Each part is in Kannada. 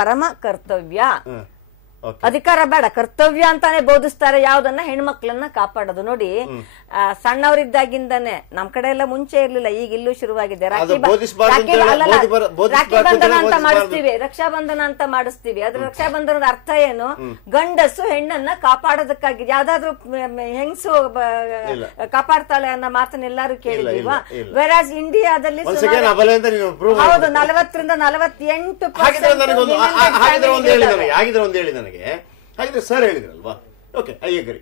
ಪರಮ ಕರ್ತವ್ಯ. ಅಧಿಕಾರ ಬೇಡ, ಕರ್ತವ್ಯ ಅಂತಾನೆ ಬೋಧಿಸ್ತಾರೆ. ಯಾವ್ದನ್ನ? ಹೆಣ್ಮಕ್ಳನ್ನ ಕಾಪಾಡೋದು. ನೋಡಿ, ಸಣ್ಣವರಿದ್ದಾಗಿಂದಾನೆ ನಮ್ ಕಡೆ ಎಲ್ಲ ಮುಂಚೆ ಇರ್ಲಿಲ್ಲ, ಈಗ ಇಲ್ಲೂ ಶುರುವಾಗಿದೆ. ರಾಖಿ ಬಂಧನ ಅಂತ ಮಾಡಿಸ್ತೀವಿ, ರಕ್ಷಾ ಬಂಧನ ಅಂತ ಮಾಡಿಸ್ತೀವಿ. ಅದ್ರ ರಕ್ಷಾ ಬಂಧನದ ಅರ್ಥ ಏನು? ಗಂಡಸು ಹೆಣ್ಣನ್ನ ಕಾಪಾಡೋದಕ್ಕಾಗಿ. ಯಾವ್ದಾದ್ರು ಹೆಂಗಸು ಕಾಪಾಡ್ತಾಳೆ ಅನ್ನೋ ಮಾತನ್ನ ಎಲ್ಲಾರು ಕೇಳಿದೀವಾ? ವೆರಾಸ್ ಇಂಡಿಯಾದಲ್ಲಿ ಹೌದು 40-48% ಹಾಗಿದ್ರೆ ಸರ್ ಹೇಳಿದ್ರಲ್ವಾ, ಓಕೆ ಅಯ್ಯಗರಿ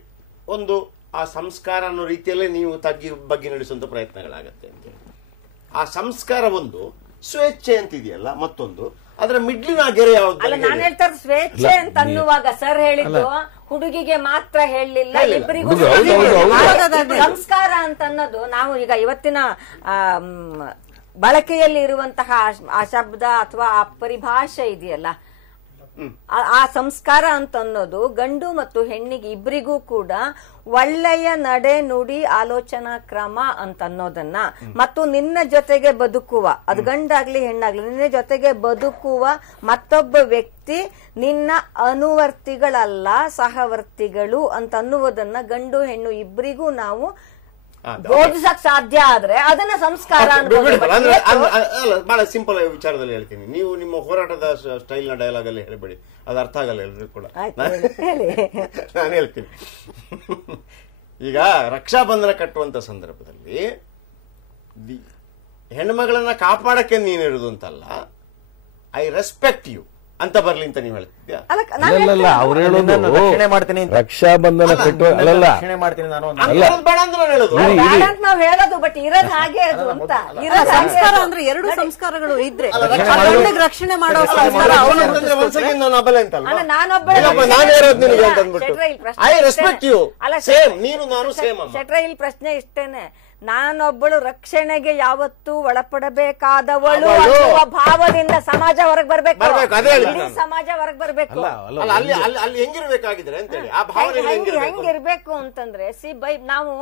ಒಂದು ಆ ಸಂಸ್ಕಾರ ಅನ್ನೋ ರೀತಿಯಲ್ಲೇ ನೀವು ಬಗ್ಗೆ ನಡೆಸುವಂತ ಪ್ರಯತ್ನಗಳಾಗತ್ತೆ ಅಂತ ಹೇಳಿ. ಆ ಸಂಸ್ಕಾರ ಒಂದು ಸ್ವೇಚ್ಛೆ ಅಂತಿದೆಯಲ್ಲ, ಮತ್ತೊಂದು ಅದರ ಮಿಡ್ಲಿನ ಗೆರೆ ಯಾವ್ದು? ಅಲ್ಲ, ನಾನು ಹೇಳ್ತಾ ಸ್ವೇಚ್ಛೆ ಅಂತ ಅನ್ನುವಾಗ ಸರ್ ಹೇಳಿದ್ದು ಹುಡುಗಿಗೆ ಮಾತ್ರ ಹೇಳಲಿಲ್ಲ, ಇಬ್ಬರಿಗೂ. ಸಂಸ್ಕಾರ ಅಂತ ಅನ್ನೋದು ನಾವು ಈಗ ಇವತ್ತಿನ ಬಳಕೆಯಲ್ಲಿ ಇರುವಂತಹ ಆ ಶಬ್ದ ಅಥವಾ ಆ ಪರಿಭಾಷೆ ಇದೆಯಲ್ಲ, ಆ ಸಂಸ್ಕಾರ ಅಂತ ಅನ್ನೋದು ಗಂಡು ಮತ್ತು ಹೆಣ್ಣಿಗೆ ಇಬ್ಬರಿಗೂ ಕೂಡ ಒಳ್ಳೆಯ ನಡೆ ನುಡಿ ಆಲೋಚನಾ ಕ್ರಮ ಅಂತ ಅನ್ನೋದನ್ನ, ಮತ್ತು ನಿನ್ನ ಜೊತೆಗೆ ಬದುಕುವ, ಅದು ಗಂಡಾಗ್ಲಿ ಹೆಣ್ಣಾಗ್ಲಿ, ನಿನ್ನ ಜೊತೆಗೆ ಬದುಕುವ ಮತ್ತೊಬ್ಬ ವ್ಯಕ್ತಿ ನಿನ್ನ ಅನುವರ್ತಿಗಳಲ್ಲ, ಸಹವರ್ತಿಗಳು ಅಂತ ಅನ್ನುವುದನ್ನ ಗಂಡು ಹೆಣ್ಣು ಇಬ್ಬರಿಗೂ ನಾವು ಬೋಧಿಸಕ್ ಸಾಧ್ಯ ಆದ್ರೆ ಅದನ್ನ ಸಂಸ್ಕಾರ. ಬಹಳ ಸಿಂಪಲ್ ವಿಚಾರದಲ್ಲಿ ಹೇಳ್ತೀನಿ. ನೀವು ನಿಮ್ಮ ಹೋರಾಟದ ಸ್ಟೈಲ್ ನ ಡೈಲಾಗ್ ಅಲ್ಲಿ ಹೇಳಬೇಡಿ, ಅದು ಅರ್ಥ ಆಗಲ್ಲ ಎಲ್ರಿಗೂ ಕೂಡ. ನಾನು ಹೇಳ್ತೀನಿ, ಈಗ ರಕ್ಷಾಬಂಧನ ಕಟ್ಟುವಂತ ಸಂದರ್ಭದಲ್ಲಿ ಹೆಣ್ಮಗಳನ್ನ ಕಾಪಾಡಕ್ಕೆ ನೀನಿರುವುದು ಅಂತಲ್ಲ, ಐ ರೆಸ್ಪೆಕ್ಟ್ ಯು ಅಂತ ಬರ್ಲಿ ಅಂತ ನೀವು ಹೇಳ್ತಿದ್ಯಾ? ಅವ್ರು ಹೇಳೋದು ರಕ್ಷಾ ಬಂಧನ ಕಟ್ಟುವ ರಕ್ಷಣೆ ಮಾಡ್ತೀನಿ ನಾನು ಬೇಡ ಅಂತ ನಾನು ಹೇಳೋದು. ನಾವು ಹೇಳೋದು ಬಟ್ ಇರೋದು ಹಾಗೆ ಅದು ಅಂತ. ಸಂಸ್ಕಾರ ಅಂದ್ರೆ ಎರಡು ಸಂಸ್ಕಾರಗಳು ಇದ್ರೆ ರಕ್ಷಣೆ ಮಾಡೋ ನಾನು ಅಬಲೆ ಅಂತಲ್ಲ, ನಾನೊಬ್ಬ ನಾನು ಹೇಳೋದು ನಿನಗೆ ಅಂತ ಅಂದ್ಬಿಟ್ಟು ಐ ರೆಸ್ಪೆಕ್ಟ್ ಯು. ಸೇಮ್, ನೀನು ನಾನು ಸೇಮ್. ಶೆಟ್ರ, ಇಲ್ಲಿ ಪ್ರಶ್ನೆ ಇಷ್ಟೇನೆ, ನಾನೊಬ್ಬಳು ರಕ್ಷಣೆಗೆ ಯಾವತ್ತೂ ಒಳಪಡಬೇಕಾದವಳು ಅನ್ನುವ ಭಾವದಿಂದ ಸಮಾಜ ಹೊರಗೆ ಬರ್ಬೇಕು, ಸಮಾಜ ಹೊರಗೆ ಬರ್ಬೇಕು. ಅಲ್ಲಿ ಹೆಂಗಿರ್ಬೇಕಾಗಿದ್ರೆ ಅಂತೇಳಿ ಆ ಭಾವನೆ ಹೆಂಗಿರ್ಬೇಕು ಅಂತಂದ್ರೆ, ನಾವು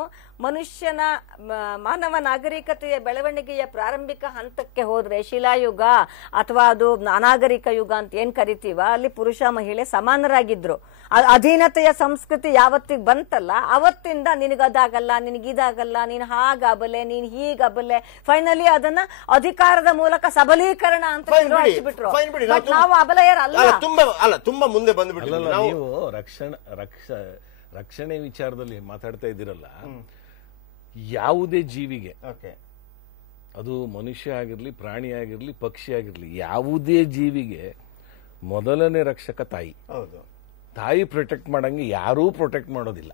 ಮನುಷ್ಯನ ಮಾನವ ನಾಗರಿಕತೆಯ ಬೆಳವಣಿಗೆಯ ಪ್ರಾರಂಭಿಕ ಹಂತಕ್ಕೆ ಹೋದ್ರೆ, ಶಿಲಾಯುಗ ಅಥವಾ ಅದು ಅನಾಗರಿಕ ಯುಗ ಅಂತ ಏನ್ ಕರಿತೀವ, ಅಲ್ಲಿ ಪುರುಷ ಮಹಿಳೆ ಸಮಾನರಾಗಿದ್ರು. ಅಧೀನತೆಯ ಸಂಸ್ಕೃತಿ ಯಾವತ್ತಿಗೆ ಬಂತಲ್ಲ, ಅವತ್ತಿಂದ ನಿನಗದಾಗಲ್ಲ, ನಿನಗಿದಾಗಲ್ಲ, ನೀನ್ ಹಾಗಬಲೆ, ನೀನ್ ಹೀಗಬಲೆ, ಫೈನಲಿ ಅದನ್ನ ಅಧಿಕಾರದ ಮೂಲಕ ಸಬಲೀಕರಣ ಅಂತ ಬಿಟ್ರು. ನಾವು ಅಬಲೆಯರಲ್ಲ, ತುಂಬಾ ಮುಂದೆ ಬಂದ್ಬಿಟ್ಟು ನೀವು ರಕ್ಷಣೆ ವಿಚಾರದಲ್ಲಿ ಮಾತಾಡ್ತಾ ಇದ್ದೀರಲ್ಲ, ಯಾವುದೇ ಜೀವಿಗೆ, ಅದು ಮನುಷ್ಯ ಆಗಿರ್ಲಿ, ಪ್ರಾಣಿ ಆಗಿರ್ಲಿ, ಪಕ್ಷಿ ಆಗಿರ್ಲಿ, ಯಾವುದೇ ಜೀವಿಗೆ ಮೊದಲನೇ ರಕ್ಷಕ ತಾಯಿ. ತಾಯಿ ಪ್ರೊಟೆಕ್ಟ್ ಮಾಡಂಗೆ ಯಾರೂ ಪ್ರೊಟೆಕ್ಟ್ ಮಾಡೋದಿಲ್ಲ.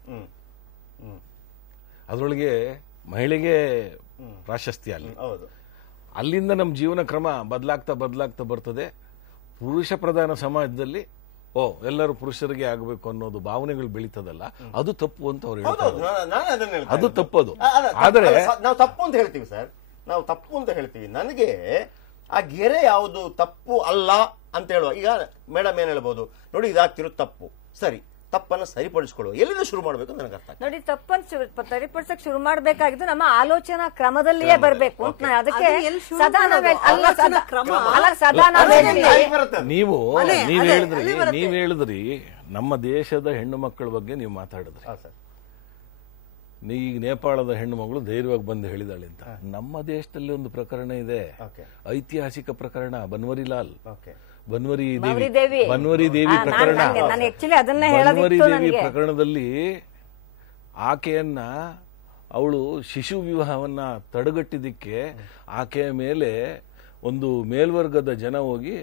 ಅದರೊಳಗೆ ಮಹಿಳೆಗೆ ಪ್ರಾಶಸ್ತ್ಯ ಅಲ್ಲಿ. ಅಲ್ಲಿಂದ ನಮ್ಮ ಜೀವನ ಕ್ರಮ ಬದಲಾಗ್ತಾ ಬರ್ತದೆ. ಪುರುಷ ಪ್ರಧಾನ ಸಮಾಜದಲ್ಲಿ ಎಲ್ಲರೂ ಪುರುಷರಿಗೆ ಆಗಬೇಕು ಅನ್ನೋದು ಭಾವನೆಗಳು ಬೆಳೀತದಲ್ಲ, ಅದು ತಪ್ಪು ಅಂತ ಅವ್ರು ಹೇಳ್ತಾರೆ. ಅದು ತಪ್ಪದು. ಆದ್ರೆ ನಾವು ತಪ್ಪು ಅಂತ ಹೇಳ್ತೀವಿ ಸರ್, ನಾವು ತಪ್ಪು ಅಂತ ಹೇಳ್ತೀವಿ. ನನಗೆ ಆ ಗೆರೆ ಯಾವುದು ತಪ್ಪು ಅಲ್ಲ ಅಂತ ಹೇಳುವ. ಈಗ ಮೇಡಮ್ ಏನ್ ಹೇಳ್ಬೋದು, ನೋಡಿ ಇದಾಗ್ತಿರೋ ತಪ್ಪು, ಸರಿ, ತಪ್ಪನ್ನ ಸರಿಪಡಿಸ್ಕೊಳ್ಳುವ ಎಲ್ಲಿಂದ ಶುರು ಮಾಡಬೇಕು ನನಗೆ ಅರ್ಥ. ನೋಡಿ, ತಪ್ಪನ್ನು ಸರಿಪಡಿಸಕ್ ಶುರು ಮಾಡಬೇಕಾಗಿದ್ದು ನಮ್ಮ ಆಲೋಚನಾ ಕ್ರಮದಲ್ಲಿಯೇ ಬರ್ಬೇಕು ಅಂತ. ಅದಕ್ಕೆ ನೀವ್ ಹೇಳಿದ್ರಿ ನಮ್ಮ ದೇಶದ ಹೆಣ್ಣು ಮಕ್ಕಳ ಬಗ್ಗೆ ನೀವು ಮಾತಾಡಿದ್ರಿ. ಈಗ ನೇಪಾಳದ ಹೆಣ್ಣು ಮಗಳು ಧೈರ್ಯವಾಗಿ ಬಂದು ಹೇಳಿದಾಳೆ ಅಂತ. ನಮ್ಮ ದೇಶದಲ್ಲಿ ಒಂದು ಪ್ರಕರಣ ಇದೆ, ಐತಿಹಾಸಿಕ ಪ್ರಕರಣ, ಬನ್ವರಿಲಾಲ್ ಬನ್ವರಿ ದೇವಿ ಪ್ರಕರಣ. ಬನ್ವರಿ ದೇವಿ ಪ್ರಕರಣದಲ್ಲಿ ಆಕೆಯನ್ನ ಅವಳು ಶಿಶು ವಿವಾಹವನ್ನ ತಡೆಗಟ್ಟಿದ್ದಕ್ಕೆ ಆಕೆಯ ಮೇಲೆ ಒಂದು ಮೇಲ್ವರ್ಗದ ಜನ ಹೋಗಿ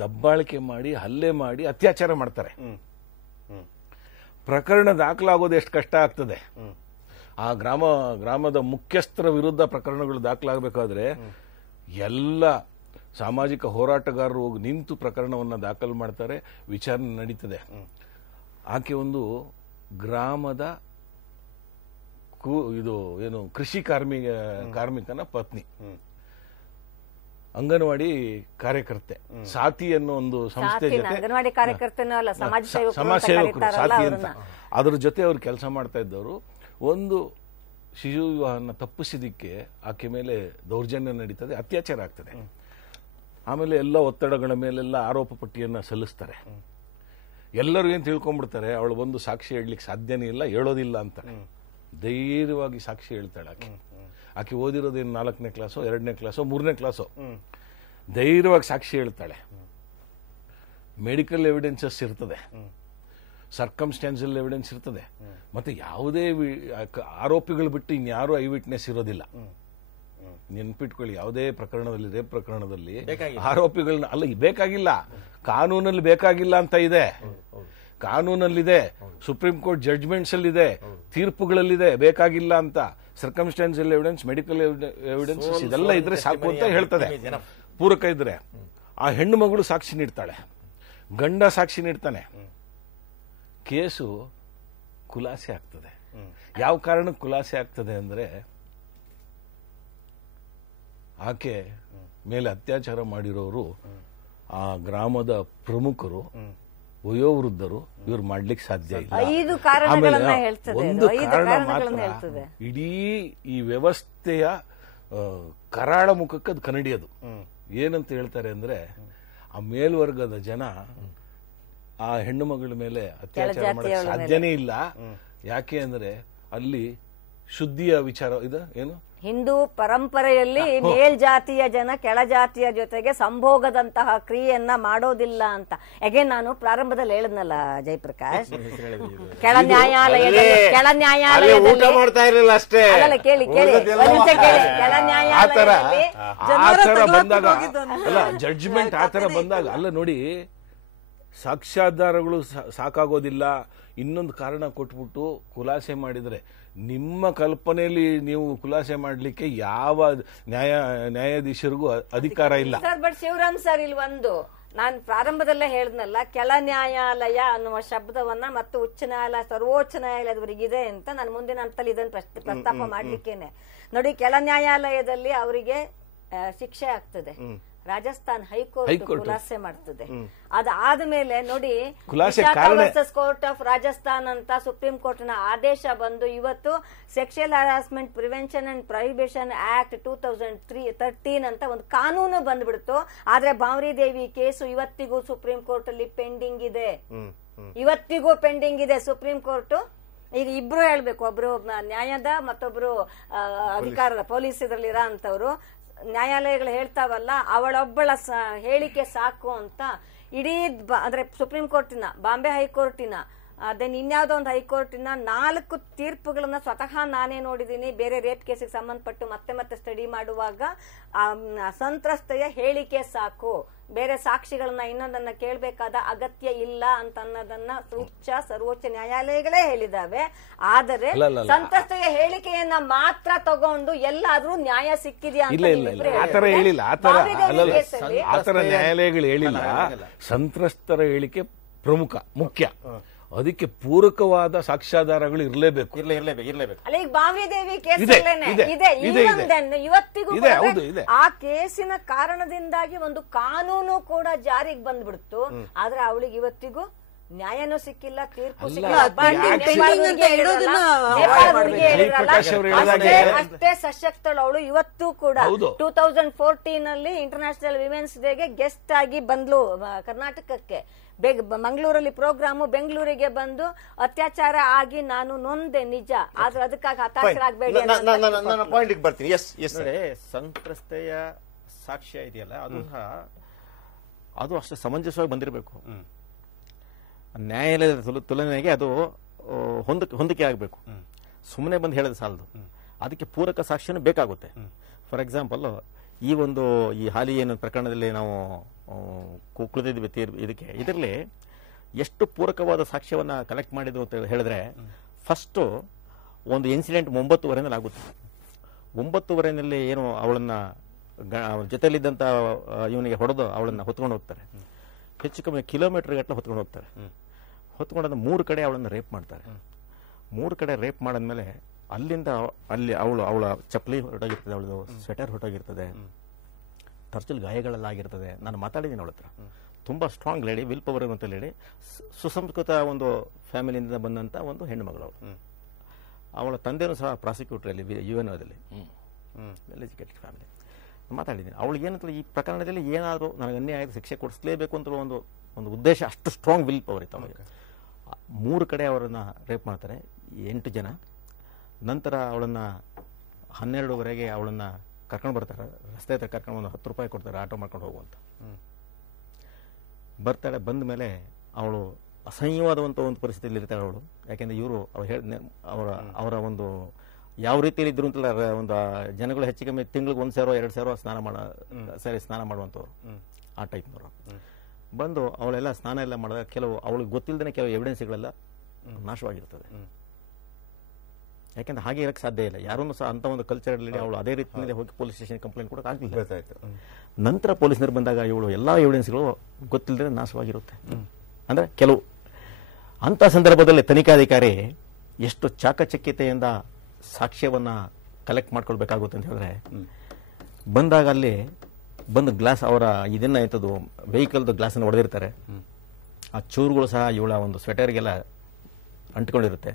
ದಬ್ಬಾಳಿಕೆ ಮಾಡಿ, ಹಲ್ಲೆ ಮಾಡಿ, ಅತ್ಯಾಚಾರ ಮಾಡ್ತಾರೆ. ಪ್ರಕರಣ ದಾಖಲಾಗೋದು ಎಷ್ಟು ಕಷ್ಟ ಆಗ್ತದೆ. ಆ ಗ್ರಾಮದ ಮುಖ್ಯಸ್ಥರ ವಿರುದ್ಧ ಪ್ರಕರಣಗಳು ದಾಖಲಾಗಬೇಕಾದ್ರೆ ಎಲ್ಲ ಸಾಮಾಜಿಕ ಹೋರಾಟಗಾರರು ಹೋಗಿ ನಿಂತು ಪ್ರಕರಣವನ್ನು ದಾಖಲು ಮಾಡ್ತಾರೆ, ವಿಚಾರಣೆ ನಡೀತದೆ. ಆಕೆ ಒಂದು ಗ್ರಾಮದ ಕೃಷಿ ಕಾರ್ಮಿಕನ ಪತ್ನಿ, ಅಂಗನವಾಡಿ ಕಾರ್ಯಕರ್ತೆ, ಸಾತಿ ಅನ್ನೋ ಒಂದು ಸಂಸ್ಥೆ ಜೊತೆ ಅಂಗನವಾಡಿ ಕಾರ್ಯಕರ್ತನೂ ಅಲ್ಲ, ಸಮಾಜ ಸೇವಕರು, ಸಾತಿ ಅಂತ, ಅದ್ರ ಜೊತೆ ಅವ್ರು ಕೆಲಸ ಮಾಡ್ತಾ ಇದ್ದವರು. ಒಂದು ಶಿಶು ವಿವಾಹನ ತಪ್ಪಿಸಿದಕ್ಕೆ ಆಕೆ ಮೇಲೆ ದೌರ್ಜನ್ಯ ನಡೀತದೆ, ಅತ್ಯಾಚಾರ ಆಗ್ತದೆ. ಆಮೇಲೆ ಎಲ್ಲ ಒತ್ತಡಗಳ ಮೇಲೆಲ್ಲ ಆರೋಪ ಪಟ್ಟಿಯನ್ನ ಸಲ್ಲಿಸ್ತಾರೆ. ಎಲ್ಲರೂ ಏನ್ ತಿಳ್ಕೊಂಡ್ಬಿಡ್ತಾರೆ, ಅವಳು ಬಂದು ಸಾಕ್ಷಿ ಹೇಳಲಿಕ್ಕೆ ಸಾಧ್ಯನೇ ಇಲ್ಲ, ಹೇಳೋದಿಲ್ಲ ಅಂತ. ಧೈರ್ಯವಾಗಿ ಸಾಕ್ಷಿ ಹೇಳ್ತಾಳೆ ಆಕೆ ಓದಿರೋದೇನು 4ನೇ ಕ್ಲಾಸೋ 2ನೇ ಕ್ಲಾಸೋ 3ನೇ ಕ್ಲಾಸೋ, ಧೈರ್ಯವಾಗಿ ಸಾಕ್ಷಿ ಹೇಳ್ತಾಳೆ. ಮೆಡಿಕಲ್ ಎವಿಡೆನ್ಸಸ್ ಇರ್ತದೆ, ಸರ್ಕಮ್ಸ್ಟಾನ್ಷಿಯಲ್ ಎವಿಡೆನ್ಸ್ ಇರ್ತದೆ, ಮತ್ತೆ ಯಾವುದೇ ಆರೋಪಿಗಳು ಬಿಟ್ಟು ಇನ್ಯಾರು ಐ ವಿಟ್ನೆಸ್ ಇರೋದಿಲ್ಲ. ನೆನ್ಪಿಟ್ಕೊಳ್ಳಿ, ಯಾವುದೇ ಪ್ರಕರಣದಲ್ಲಿ, ರೇಪ್ ಪ್ರಕರಣದಲ್ಲಿ ಆರೋಪಿಗಳನ್ನ ಅಲ್ಲ ಬೇಕಾಗಿಲ್ಲ, ಕಾನೂನಲ್ಲಿ ಬೇಕಾಗಿಲ್ಲ ಅಂತ ಇದೆ, ಕಾನೂನಲ್ಲಿದೆ, ಸುಪ್ರೀಂ ಕೋರ್ಟ್ ಜಡ್ಜ್ಮೆಂಟ್ಸ್ ಅಲ್ಲಿದೆ, ತೀರ್ಪುಗಳಲ್ಲಿದೆ, ಬೇಕಾಗಿಲ್ಲ ಅಂತ. ಸರ್ಕಮ್ಸ್ಟಾನ್ಷಿಯಲ್ ಎವಿಡೆನ್ಸ್, ಮೆಡಿಕಲ್ ಎವಿಡೆನ್ಸ್ ಇದೆಲ್ಲ ಇದ್ರೆ ಸಾಕು ಅಂತ ಹೇಳ್ತದೆ. ಪೂರಕ ಇದ್ರೆ ಆ ಹೆಣ್ಣು ಮಗಳು ಸಾಕ್ಷಿ ನೀಡ್ತಾಳೆ, ಗಂಡ ಸಾಕ್ಷಿ ನೀಡ್ತಾನೆ, ಕೇಸು ಖುಲಾಸೆ ಆಗ್ತದೆ. ಯಾವ ಕಾರಣಕ್ಕೆ ಖುಲಾಸೆ ಆಗ್ತದೆ ಅಂದ್ರೆ, ಆಕೆ ಮೇಲೆ ಅತ್ಯಾಚಾರ ಮಾಡಿರೋರು ಆ ಗ್ರಾಮದ ಪ್ರಮುಖರು, ವಯೋವೃದ್ಧರು, ಇವ್ರು ಮಾಡ್ಲಿಕ್ಕೆ ಸಾಧ್ಯ ಇಲ್ಲ. 5 ಕಾರಣಗಳನ್ನ ಹೇಳ್ತದೆ. ಒಂದು ಕಾರಣ ಮಾತ್ರ ಇಡೀ ಈ ವ್ಯವಸ್ಥೆಯ ಕರಾಳ ಮುಖಕ್ಕೆ ಅದು ಕನ್ನಡಿಯದು. ಏನಂತ ಹೇಳ್ತಾರೆ ಅಂದ್ರೆ, ಆ ಮೇಲ್ವರ್ಗದ ಜನ ಆ ಹೆಣ್ಣು ಮಗಳ ಮೇಲೆ ಅತ್ಯಾಚಾರ ಮಾಡಕ್ಕೆ ಸಾಧ್ಯನೇ ಇಲ್ಲ. ಯಾಕೆ ಅಂದ್ರೆ ಅಲ್ಲಿ ಶುದ್ಧಿಯ ವಿಚಾರ ಇದು ಏನು, ಹಿಂದೂ ಪರಂಪರೆಯಲ್ಲಿ ಮೇಲ್ಜಾತಿಯ ಜನ ಕೆಳಜಾತಿಯ ಜೊತೆಗೆ ಸಂಭೋಗದಂತಹ ಕ್ರಿಯೆಯನ್ನ ಮಾಡೋದಿಲ್ಲ ಅಂತ. ಅಗೇನ್ ನಾನು ಪ್ರಾರಂಭದಲ್ಲಿ ಹೇಳಿದ್ನಲ್ಲ ಜಯಪ್ರಕಾಶ್, ಕೆಳ ನ್ಯಾಯಾಲಯದಲ್ಲಿ ಊಟ ಮಾಡ್ತಾ ಇರಲಿಲ್ಲ ಅಷ್ಟೇ. ಕೇಳಿ ಕೇಳಿ ಕೆಳ ನ್ಯಾಯಾಲಯದಲ್ಲಿ ಬಂದಾಗ ಅಲ್ಲ, ಜಡ್ಜ್ಮೆಂಟ್ ಆತರ ಬಂದಾಗ ಅಲ್ಲ ನೋಡಿ, ಸಾಕ್ಷ್ಯಾಧಾರಗಳು ಸಾಕಾಗೋದಿಲ್ಲ, ಇನ್ನೊಂದು ಕಾರಣ ಕೊಟ್ಬಿಟ್ಟು ಖುಲಾಸೆ ಮಾಡಿದ್ರೆ, ನಿಮ್ಮ ಕಲ್ಪನೆಯಲ್ಲಿ ನೀವು ಖುಲಾಸೆ ಮಾಡ್ಲಿಕ್ಕೆ ಯಾವ ನ್ಯಾಯಾಧೀಶರಿಗೂ ಅಧಿಕಾರ ಇಲ್ಲ. ಸರ್, ಬಟ್ ಶಿವರಾಮ್ ಸರ್, ಇಲ್ಲಿ ಒಂದು ನಾನು ಪ್ರಾರಂಭದಲ್ಲೇ ಹೇಳಿದ್ನಲ್ಲ, ಕೆಳ ನ್ಯಾಯಾಲಯ ಅನ್ನುವ ಶಬ್ದವನ್ನ ಮತ್ತು ಉಚ್ಚ ನ್ಯಾಯಾಲಯ, ಸರ್ವೋಚ್ಚ ನ್ಯಾಯಾಲಯದವರಿಗಿದೆ ಅಂತ ನಾನು ಮುಂದಿನ ಹಂತದಲ್ಲಿ ಇದನ್ನು ಪ್ರಸ್ತಾಪ ಮಾಡ್ಲಿಕ್ಕೇನೆ. ನೋಡಿ, ಕೆಳ ನ್ಯಾಯಾಲಯದಲ್ಲಿ ಅವರಿಗೆ ಶಿಕ್ಷೆ ಆಗ್ತದೆ, ರಾಜಸ್ಥಾನ್ ಹೈಕೋರ್ಟ್ ಖುಲಾಸೆ ಮಾಡ್ತದೆ. ಅದಾದ್ಮೇಲೆ ನೋಡಿ, ಕೋರ್ಟ್ ಆಫ್ ರಾಜಸ್ಥಾನ್ ಅಂತ ಸುಪ್ರೀಂ ಕೋರ್ಟ್ ನ ಆದೇಶ ಬಂದು ಇವತ್ತು sexual harassment prevention and prohibition act 2013 ಅಂತ ಒಂದು ಕಾನೂನು ಬಂದ್ಬಿಡ್ತು. ಆದ್ರೆ ಬಾವ್ರಿ ದೇವಿ ಕೇಸು ಇವತ್ತಿಗೂ ಸುಪ್ರೀಂ ಕೋರ್ಟ್ ಅಲ್ಲಿ ಪೆಂಡಿಂಗ್ ಇದೆ, ಇವತ್ತಿಗೂ ಪೆಂಡಿಂಗ್ ಇದೆ ಸುಪ್ರೀಂ ಕೋರ್ಟ್. ಈಗ ಇಬ್ರು ಹೇಳ್ಬೇಕು, ಒಬ್ರು ನ್ಯಾಯದ ಮತ್ತೊಬ್ರು ಅಧಿಕಾರದ ಪೊಲೀಸ್ ಇದರಲ್ಲಿ ಇರೋ ಅಂತವ್ರು. ನ್ಯಾಯಾಲಯಗಳು ಹೇಳ್ತಾವಲ್ಲ, ಅವಳೊಬ್ಬಳ ಹೇಳಿಕೆ ಸಾಕು ಅಂತ. ಇಡೀ ಅಂದ್ರೆ ಸುಪ್ರೀಂ ಕೋರ್ಟಿನ, ಬಾಂಬೆ ಹೈಕೋರ್ಟಿನ, ದೆನ್ ಇನ್ಯಾವುದೋ ಒಂದು ಹೈಕೋರ್ಟಿನ 4 ತೀರ್ಪುಗಳನ್ನ ಸ್ವತಃ ನಾನೇ ನೋಡಿದ್ದೀನಿ. ಬೇರೆ ರೇಪ್ ಕೇಸಿಗೆ ಸಂಬಂಧಪಟ್ಟು ಮತ್ತೆ ಸ್ಟಡಿ ಮಾಡುವಾಗ ಸಂತ್ರಸ್ತೆಯ ಹೇಳಿಕೆ ಸಾಕು, ಬೇರೆ ಸಾಕ್ಷಿಗಳನ್ನ ಇನ್ನೊಂದನ್ನ ಕೇಳಬೇಕಾದ ಅಗತ್ಯ ಇಲ್ಲ ಅಂತ ಅನ್ನೋದನ್ನ ಸರ್ವೋಚ್ಚ ನ್ಯಾಯಾಲಯಗಳೇ ಹೇಳಿದಾವೆ. ಆದರೆ ಸಂತ್ರಸ್ತೆಯ ಹೇಳಿಕೆಯನ್ನ ಮಾತ್ರ ತಗೊಂಡು ಎಲ್ಲಾದ್ರೂ ನ್ಯಾಯ ಸಿಕ್ಕಿದ್ಯಾ ಅಂತ ಆತರ ಹೇಳಿಲ್ಲ, ಆತರ ನ್ಯಾಯಾಲಯಗಳು ಹೇಳಿಲ್ಲ. ಸಂತ್ರಸ್ತರ ಹೇಳಿಕೆ ಪ್ರಮುಖ, ಮುಖ್ಯ, ಅದಕ್ಕೆ ಪೂರಕವಾದ ಸಾಕ್ಷ್ಯಾಧಾರಗಳು ಇರಲೇಬೇಕು. ಅಲ್ಲ, ಈಗ ಬಾವಿದೇವಿ ಕೇಸ್ ಇವತ್ತಿಗೂ ಆ ಕೇಸಿನ ಕಾರಣದಿಂದಾಗಿ ಒಂದು ಕಾನೂನು ಕೂಡ ಜಾರಿಗೆ ಬಂದ್ಬಿಡ್ತು. ಆದ್ರೆ ಅವಳಿಗೆ ಇವತ್ತಿಗೂ ನ್ಯಾಯನೂ ಸಿಕ್ಕಿಲ್ಲ, ತೀರ್ಪು ಸಿಕ್ಕಿಲ್ಲ. ಅಷ್ಟೇ ಸಶಕ್ತಳು ಅವಳು. ಇವತ್ತು ಕೂಡ 2014 ಅಲ್ಲಿ ಇಂಟರ್ನ್ಯಾಷನಲ್ ವಿಮೆನ್ಸ್ ಡೇಗೆ ಗೆಸ್ಟ್ ಆಗಿ ಬಂದ್ಲು ಕರ್ನಾಟಕಕ್ಕೆ. ಮಂಗಳೂರಲ್ಲಿ ಪ್ರೋಗ್ರಾಮು, ಬೆಂಗಳೂರಿಗೆ ಬಂದು ಅತ್ಯಾಚಾರ ಆಗಿ ನಾನು ನೊಂದೆ ನಿಜ, ಆದ್ರೆ ಅದಕ್ಕಾಗಿ ಹತಾಶರಾಗಬೇಡಿ. ನನ್ನ ಪಾಯಿಂಟ್ ಬರ್ತೀನಿ. ಸಂತ್ರಸ್ತೆಯ ಸಾಕ್ಷ್ಯ ಇದೆಯಲ್ಲ, ಅದು ಅಷ್ಟು ಸಮಂಜಸವಾಗಿ ಬಂದಿರಬೇಕು. ನ್ಯಾಯಾಲಯದ ತುಲನೆಗೆ ಅದು ಹೊಂದಿಕೆ ಆಗಬೇಕು. ಸುಮ್ಮನೆ ಬಂದು ಹೇಳೋದು ಸಾಲದು, ಅದಕ್ಕೆ ಪೂರಕ ಸಾಕ್ಷ್ಯನೂ ಬೇಕಾಗುತ್ತೆ. ಫಾರ್ ಎಕ್ಸಾಂಪಲ್, ಈ ಹಾಲಿ ಏನು ಪ್ರಕರಣದಲ್ಲಿ ನಾವು ಕುಳಿತಿದ್ವಿ ಇದರಲ್ಲಿ ಎಷ್ಟು ಪೂರಕವಾದ ಸಾಕ್ಷ್ಯವನ್ನ ಕಲೆಕ್ಟ್ ಮಾಡಿದ್ವು ಅಂತ ಹೇಳಿದ್ರೆ, ಫಸ್ಟ್ ಒಂದು ಇನ್ಸಿಡೆಂಟ್ 9:30 ಆಗುತ್ತೆ. 9:30 ಏನು ಅವಳನ್ನ ಜೊತೆಯಲ್ಲಿದ್ದಂತ ಇವನಿಗೆ ಹೊಡೆದು ಅವಳನ್ನ ಹೊತ್ಕೊಂಡು ಹೋಗ್ತಾರೆ. ಹೆಚ್ಚು ಕಮ್ಮಿ ಕಿಲೋಮೀಟರ್ ಗಟ್ಟಲೆ ಹೊತ್ಕೊಂಡು ಹೋಗ್ತಾರೆ. ಹೊತ್ಕೊಂಡ 3 ಕಡೆ ಅವಳನ್ನ ರೇಪ್ ಮಾಡ್ತಾರೆ. 3 ಕಡೆ ರೇಪ್ ಮಾಡಿದ್ಮೇಲೆ ಅಲ್ಲಿಂದ ಅವಳ ಚಪ್ಪಲಿ ಹೊರಟೋಗಿರ್ತದೆ, ಅವಳದು ಸ್ವೆಟರ್ ಹೊರಟೋಗಿರ್ತದೆ, ತರ್ಚಲ್ ಗಾಯಗಳಲ್ಲಾಗಿರ್ತದೆ. ನಾನು ಮಾತಾಡಿದ್ದೀನಿ ಅವಳ ಹತ್ರ. ತುಂಬಾ ಸ್ಟ್ರಾಂಗ್ ಲೇಡಿ, ವಿಲ್ ಪವರ್ ಅಂತ ಲೇಡಿ, ಸುಸಂಸ್ಕೃತ ಒಂದು ಫ್ಯಾಮಿಲಿಯಿಂದ ಬಂದಂತ ಒಂದು ಹೆಣ್ಣು ಮಗಳು ಅವಳು. ಅವಳ ತಂದೆನೂ ಸಹ ಪ್ರಾಸಿಕ್ಯೂಟರ್ ಅಲ್ಲಿ UNOದಲ್ಲಿ, ವೆಲ್ ಎಜುಕೇಟೆಡ್ ಫ್ಯಾಮಿಲಿ. ಮಾತಾಡಿದ್ದೀನಿ. ಅವಳಿಗೆ ಏನಂತ ಈ ಪ್ರಕರಣದಲ್ಲಿ ಏನಾದರೂ ನನಗೆ ಅನ್ಯಾಯ ಆಗಿ ಶಿಕ್ಷೆ ಕೊಡಿಸಲೇಬೇಕು ಅಂತ ಒಂದು ಉದ್ದೇಶ, ಅಷ್ಟು ಸ್ಟ್ರಾಂಗ್ ವಿಲ್ ಪವರ್ ಇತ್ತು ಅವಳಿಗೆ. 3 ಕಡೆ ಅವರನ್ನು ರೇಪ್ ಮಾಡ್ತಾರೆ, 8 ಜನ. ನಂತರ ಅವಳನ್ನು 12ವರೆಗೆ ಅವಳನ್ನು ಕರ್ಕೊಂಡು ಬರ್ತಾರೆ, ರಸ್ತೆ ಹತ್ರ ಕರ್ಕೊಂಡು ಒಂದು 10 ರೂಪಾಯಿ ಕೊಡ್ತಾರೆ ಆಟೋ ಮಾಡ್ಕೊಂಡು ಹೋಗುವಂತ. ಬರ್ತಾಳೆ, ಬಂದ ಮೇಲೆ ಅವಳು ಅಸಹ್ಯವಾದಂಥ ಒಂದು ಪರಿಸ್ಥಿತಿಯಲ್ಲಿ ಇರ್ತಾಳೆ ಅವಳು. ಯಾಕೆಂದರೆ ಇವರು ಅವರ ಒಂದು ಯಾವ ರೀತಿಯಲ್ಲಿ ಇದ್ರು ಅಂತಲ್ಲ, ಒಂದು ಜನಗಳು ಹೆಚ್ಚು ಕಮ್ಮಿ ತಿಂಗಳಿಗೆ 1 ಸಾವಿರ 2 ಸಾವಿರ ಸ್ನಾನ ಮಾಡುವಂಥವ್ರು, ಆ ಟೈಪ್ನವರು. ಬಂದು ಅವಳೆಲ್ಲ ಸ್ನಾನ ಎಲ್ಲ ಮಾಡಿದಾಗ ಕೆಲವು ಅವಳಿಗೆ ಗೊತ್ತಿಲ್ಲದೇ ಕೆಲವು ಎವಿಡೆನ್ಸ್ಗಳೆಲ್ಲ ನಾಶವಾಗಿರ್ತದೆ. ಯಾಕೆಂದ್ರೆ ಹಾಗೆ ಇರಕ್ಕೆ ಸಾಧ್ಯ ಇಲ್ಲ. ಯಾರನ್ನು ಸಹ ಅಂತ ಒಂದು ಕಲ್ಚರಲ್ಲಿ ಅವಳು ಅದೇ ರೀತಿಯಲ್ಲಿ ಹೋಗಿ ಪೊಲೀಸ್ ಸ್ಟೇಷನ್ ಕಂಪ್ಲೇಂಟ್ ಕೊಡಕ್ಕೆ ಆಗಲಿಲ್ಲ. ನಂತರ ಪೊಲೀಸ್ನರು ಬಂದಾಗ ಇವಳು ಎಲ್ಲ ಎವಿಡೆನ್ಸ್ಗಳು ಗೊತ್ತಿಲ್ಲದೆ ನಾಶವಾಗಿರುತ್ತೆ. ಅಂದ್ರೆ ಕೆಲವು ಅಂತ ಸಂದರ್ಭದಲ್ಲಿ ತನಿಖಾಧಿಕಾರಿ ಎಷ್ಟು ಚಾಕಚಕ್ಯತೆಯಿಂದ ಸಾಕ್ಷ್ಯವನ್ನ ಕಲೆಕ್ಟ್ ಮಾಡ್ಕೊಳ್ಬೇಕಾಗುತ್ತೆ ಅಂತ ಹೇಳಿದ್ರೆ, ಬಂದಾಗ ಅಲ್ಲಿ ಬಂದು ಗ್ಲಾಸ್ ಅವರ ಇದನ್ನ ಎಂಥದ್ದು ವೆಹಿಕಲ್ದು ಗ್ಲಾಸನ್ನು ಹೊಡೆದಿರ್ತಾರೆ. ಆ ಚೂರುಗಳು ಸಹ ಇವಳ ಒಂದು ಸ್ವೆಟರ್ಗೆಲ್ಲ ಅಂಟ್ಕೊಂಡಿರುತ್ತೆ.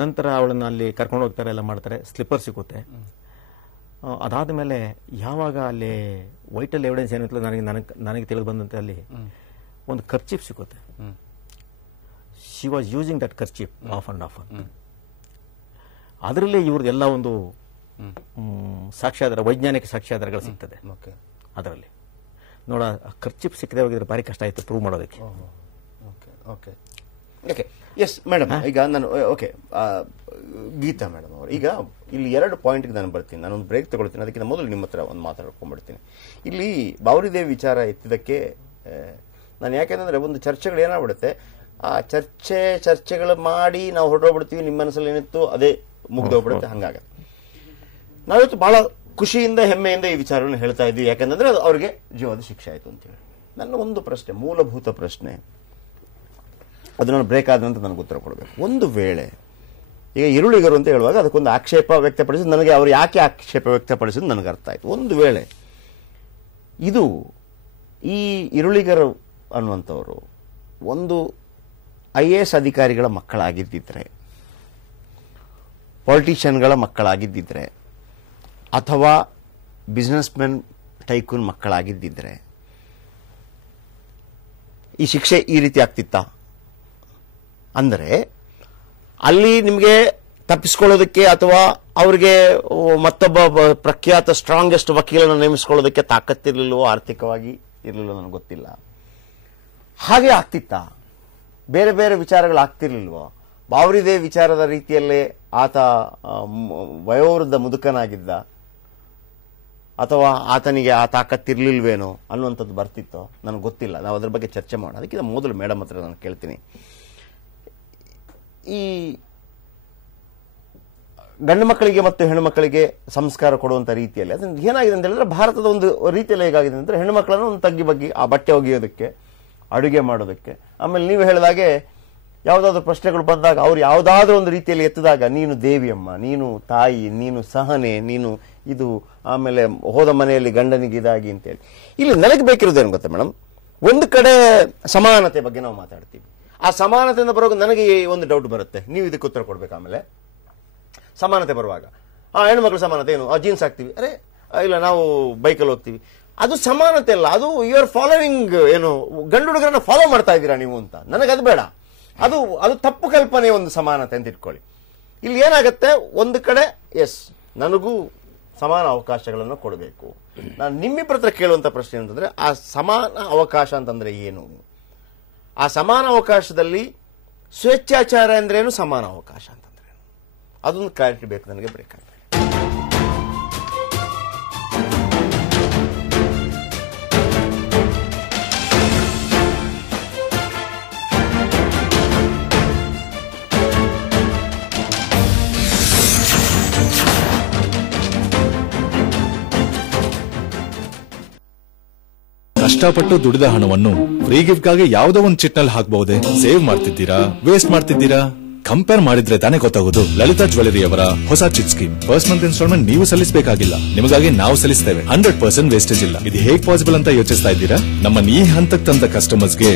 ನಂತರ ಅವಳನ್ನ ಅಲ್ಲಿ ಕರ್ಕೊಂಡು ಹೋಗ್ತಾರೆ, ಎಲ್ಲ ಮಾಡ್ತಾರೆ, ಸ್ಲಿಪ್ಪರ್ ಸಿಗುತ್ತೆ. ಅದಾದ ಮೇಲೆ ಯಾವಾಗ ಅಲ್ಲಿ ವೈಟಲ್ ಎವಿಡೆನ್ಸ್ ಏನಿತ್ತು ನನಗೆ ತಿಳಿದು ಬಂದಂತೆ ಅಲ್ಲಿ ಒಂದು ಕರ್ಚೀಫ್ ಸಿಗುತ್ತೆ. She was using that kerchief of and of. ಅದರಲ್ಲಿ ಇವ್ರದ್ದೆಲ್ಲ ಒಂದು ಸಾಕ್ಷ್ಯಾಧಾರ, ವೈಜ್ಞಾನಿಕ ಸಾಕ್ಷ್ಯಾಧಾರಗಳು ಸಿಗ್ತದೆ ಅದರಲ್ಲಿ. ನೋಡ, ಖರ್ಚು ಸಿಕ್ಕದೆ ಹೋಗಿದ್ರೆ ಭಾರಿ ಕಷ್ಟ ಆಯ್ತು ಪ್ರೂವ್ ಮಾಡೋದಕ್ಕೆ. ಓಕೆ ಎಸ್ ಮೇಡಮ್, ಈಗ ನಾನು ಗೀತಾ ಮೇಡಮ್ ಅವರು, ಈಗ ಇಲ್ಲಿ 2 ಪಾಯಿಂಟ್ಗೆ ನಾನು ಬರ್ತೀನಿ. ನಾನೊಂದು ಬ್ರೇಕ್ ತಗೊಳ್ತೀನಿ, ಅದಕ್ಕಿಂತ ಮೊದಲು ನಿಮ್ಮ ಹತ್ರ ಒಂದು ಮಾತಾಡ್ಕೊಂಡ್ಬಿಡ್ತೀನಿ. ಇಲ್ಲಿ ಬಾವರಿದೇವಿ ವಿಚಾರ ಎತ್ತಿದ್ದಕ್ಕೆ ನಾನು ಯಾಕೆಂದ್ರೆ ಒಂದು ಚರ್ಚೆಗಳು ಏನಾಗ್ಬಿಡುತ್ತೆ, ಆ ಚರ್ಚೆಗಳು ಮಾಡಿ ನಾವು ಹೊರಟೋಗ್ಬಿಡ್ತೀವಿ, ನಿಮ್ಮ ಮನಸ್ಸಲ್ಲಿ ಏನಿತ್ತು ಅದೇ ಮುಗಿದೋಗ್ಬಿಡುತ್ತೆ. ಹಂಗಾಗತ್ತೆ. ನಾವಿವತ್ತು ಬಹಳ ಖುಷಿಯಿಂದ ಹೆಮ್ಮೆಯಿಂದ ಈ ವಿಚಾರವನ್ನು ಹೇಳ್ತಾ ಇದ್ವಿ, ಯಾಕಂದ್ರೆ ಅದು ಅವರಿಗೆ ಜೀವದ ಶಿಕ್ಷೆ ಆಯಿತು ಅಂತೇಳಿ. ನನ್ನ ಒಂದು ಪ್ರಶ್ನೆ, ಮೂಲಭೂತ ಪ್ರಶ್ನೆ, ಅದು ನಾನು ಬ್ರೇಕ್ ಆದ ನಂತರ ನನಗೆ ಉತ್ತರ ಕೊಡಬೇಕು. ಒಂದು ವೇಳೆ ಈಗ ಈರುಳ್ಳಿಗರು ಅಂತ ಹೇಳುವಾಗ ಅದಕ್ಕೊಂದು ಆಕ್ಷೇಪ ವ್ಯಕ್ತಪಡಿಸಿದ್ದು, ನನಗೆ ಅವರು ಯಾಕೆ ಆಕ್ಷೇಪ ವ್ಯಕ್ತಪಡಿಸಿದ್ದು ನನಗೆ ಅರ್ಥ ಆಯಿತು. ಒಂದು ವೇಳೆ ಇದು ಈ ಈರುಳ್ಳಿಗರು ಅನ್ನುವಂಥವರು ಒಂದು IAS ಅಧಿಕಾರಿಗಳ ಮಕ್ಕಳಾಗಿದ್ದಿದ್ರೆ, ಪಾಲಿಟಿಷಿಯನ್ಗಳ ಮಕ್ಕಳಾಗಿದ್ದಿದ್ರೆ, ಅಥವಾ ಬಿಸ್ನೆಸ್ ಮೆನ್ ಟೈಕೂನ್ ಮಕ್ಕಳಾಗಿದ್ದಿದ್ರೆ ಈ ಶಿಕ್ಷೆ ಈ ರೀತಿ ಆಗ್ತಿತ್ತಾ? ಅಂದರೆ ಅಲ್ಲಿ ನಿಮಗೆ ತಪ್ಪಿಸ್ಕೊಳ್ಳೋದಕ್ಕೆ ಅಥವಾ ಅವರಿಗೆ ಮತ್ತೊಬ್ಬ ಪ್ರಖ್ಯಾತ ಸ್ಟ್ರಾಂಗೆಸ್ಟ್ ವಕೀಲನ್ನು ನೇಮಿಸ್ಕೊಳ್ಳೋದಕ್ಕೆ ತಾಕತ್ತಿರಲಿಲ್ಲವೋ, ಆರ್ಥಿಕವಾಗಿ ಇರಲಿಲ್ಲವೋ ನನಗೆ ಗೊತ್ತಿಲ್ಲ. ಹಾಗೆ ಆಗ್ತಿತ್ತಾ? ಬೇರೆ ಬೇರೆ ವಿಚಾರಗಳು ಆಗ್ತಿರ್ಲಿಲ್ವೋ? ಬಾವರಿದೇವಿ ವಿಚಾರದ ರೀತಿಯಲ್ಲೇ ಆತ ವಯೋವೃದ್ಧ ಮುದುಕನಾಗಿದ್ದ, ಅಥವಾ ಆತನಿಗೆ ಆ ತಾಕತ್ತಿರ್ಲಿಲ್ವೇನೋ ಅನ್ನುವಂಥದ್ದು ಬರ್ತಿತ್ತೋ ನನಗೆ ಗೊತ್ತಿಲ್ಲ. ನಾವು ಅದ್ರ ಬಗ್ಗೆ ಚರ್ಚೆ ಮಾಡೋಣ. ಅದಕ್ಕಿಂತ ಮೊದಲು ಮೇಡಮ್ ಹತ್ರ ನಾನು ಕೇಳ್ತೀನಿ, ಈ ಗಂಡು ಮಕ್ಕಳಿಗೆ ಮತ್ತು ಹೆಣ್ಣು ಮಕ್ಕಳಿಗೆ ಸಂಸ್ಕಾರ ಕೊಡುವಂಥ ರೀತಿಯಲ್ಲಿ ಅದನ್ನು ಏನಾಗಿದೆ ಅಂತ ಹೇಳಿದ್ರೆ, ಭಾರತದ ಒಂದು ರೀತಿಯಲ್ಲಿ ಹೇಗಾಗಿದೆ ಅಂದರೆ, ಹೆಣ್ಣು ಮಕ್ಕಳನ್ನು ಒಂದು ತಗ್ಗಿ ಬಗ್ಗಿ ಆ ಬಟ್ಟೆ ಒಗೆಯೋದಕ್ಕೆ, ಅಡುಗೆ ಮಾಡೋದಕ್ಕೆ, ಆಮೇಲೆ ನೀವು ಹೇಳಿದಾಗೆ ಯಾವುದಾದ್ರೂ ಪ್ರಶ್ನೆಗಳು ಬಂದಾಗ ಅವ್ರು ಯಾವುದಾದ್ರೂ ಒಂದು ರೀತಿಯಲ್ಲಿ ಎತ್ತಿದಾಗ, ನೀನು ದೇವಿಯಮ್ಮ, ನೀನು ತಾಯಿ, ನೀನು ಸಹನೆ, ನೀನು ಇದು, ಆಮೇಲೆ ಹೋದ ಮನೆಯಲ್ಲಿ ಗಂಡನಿಗೆ ಇದಾಗಿ ಅಂತೇಳಿ. ಇಲ್ಲಿ ನನಗೆ ಬೇಕಿರೋದೇನು ಗೊತ್ತಾ ಮೇಡಮ್, ಒಂದು ಕಡೆ ಸಮಾನತೆ ಬಗ್ಗೆ ನಾವು ಮಾತಾಡ್ತೀವಿ. ಆ ಸಮಾನತೆಯಿಂದ ಬರುವಾಗ ನನಗೆ ಒಂದು ಡೌಟ್ ಬರುತ್ತೆ, ನೀವು ಇದಕ್ಕೆ ಉತ್ತರ ಕೊಡ್ಬೇಕು. ಆಮೇಲೆ ಸಮಾನತೆ ಬರುವಾಗ ಹೆಣ್ಮಕ್ಳು ಸಮಾನತೆ ಏನು, ಜೀನ್ಸ್ ಹಾಕ್ತೀವಿ, ಅರೆ ಇಲ್ಲ ನಾವು ಬೈಕಲ್ಲಿ ಹೋಗ್ತೀವಿ, ಅದು ಸಮಾನತೆ ಅಲ್ಲ, ಅದು ಯು ಆರ್ ಫಾಲೋವಿಂಗ್, ಏನು ಗಂಡು ಹುಡುಗರನ್ನ ಫಾಲೋ ಮಾಡ್ತಾ ಇದ್ದೀರಾ ನೀವು ಅಂತ. ನನಗೆ ಅದು ಬೇಡ, ಅದು ತಪ್ಪು ಕಲ್ಪನೆ, ಒಂದು ಸಮಾನತೆ ಅಂತ ಇಟ್ಕೊಳ್ಳಿ. ಇಲ್ಲಿ ಏನಾಗುತ್ತೆ, ಒಂದು ಕಡೆ ಎಸ್ ನನಗೂ ಸಮಾನ ಅವಕಾಶಗಳನ್ನು ಕೊಡಬೇಕು. ನಾನು ನಿಮ್ಮಿಬ್ಬರ ಹತ್ರ ಕೇಳುವಂತ ಪ್ರಶ್ನೆ ಅಂತಂದ್ರೆ, ಆ ಸಮಾನ ಅವಕಾಶ ಅಂತಂದ್ರೆ ಏನು? ಆ ಸಮಾನ ಅವಕಾಶದಲ್ಲಿ ಸ್ವೇಚ್ಛಾಚಾರ ಅಂದ್ರೇನು, ಸಮಾನ ಅವಕಾಶ ಅಂತಂದ್ರೆ ಅದೊಂದು ಕ್ಲಾರಿಟಿ ಬೇಕು ನನಗೆ. ಬೇಕಾಗ್ತದೆ. ಕಷ್ಟಪಟ್ಟು ದುಡಿದ ಹಣವನ್ನು ಫ್ರೀ ಗಿಫ್ಟ್ಗಾಗಿ ಯಾವುದೋ ಒಂದು ಚಿಟ್ನಲ್ಲಿ ಹಾಕಬಹುದೇ? ಸೇವ್ ಮಾಡ್ತಿದ್ದೀರಾ, ವೇಸ್ಟ್ ಮಾಡ್ತಿದ್ದೀರಾ? ಕಂಪೇರ್ ಮಾಡಿದ್ರೆ ತಾನೇ ಗೊತ್ತಾಗೋದು. ಲಲಿತಾ ಜ್ಯುವೆಲರಿ ಅವರ ಹೊಸ chit scheme. First month instalment ನೀವು ಸಲ್ಲಿಸಬೇಕಾಗಿಲ್ಲ, ನಿಮಗಾಗಿ ನಾವು ಸಲ್ಲಿಸ್ತೇವೆ. 100% ವೇಸ್ಟೇಜ್ ಇಲ್ಲ. ಇದು ಹೇಗ್ ಪಾಸಿಬಲ್ ಅಂತ ಯೋಚಿಸ್ತಾ ಇದ್ದೀರಾ? ನಮ್ಮನ್ನ ಈ ಹಂತಕ್ಕೆ ತಂದ ಕಸ್ಟಮರ್ಸ್ಗೆ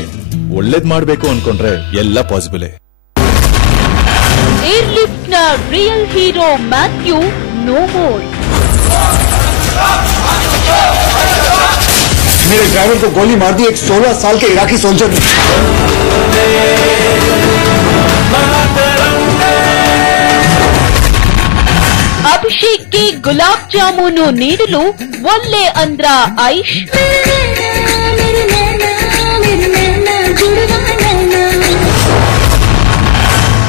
ಒಳ್ಳೇದ್ ಮಾಡ್ಬೇಕು ಅನ್ಕೊಂಡ್ರೆ ಎಲ್ಲ ಪಾಸಿಬಲ್. ಏರ್ಲಿಫ್ಟ್ ನ real hero Mathew no more. मेरे ड्राइवर को गोली मार दी एक 16 साल के इराकी सोल्जर ने। ಅಭಿಷೇಕ್ಗೆ ಗುಲಾಬ್ ಜಾಮೂನು ನೀಡಲು ಒಲ್ಲೆ ಅಂದ್ರ ಐಶ್.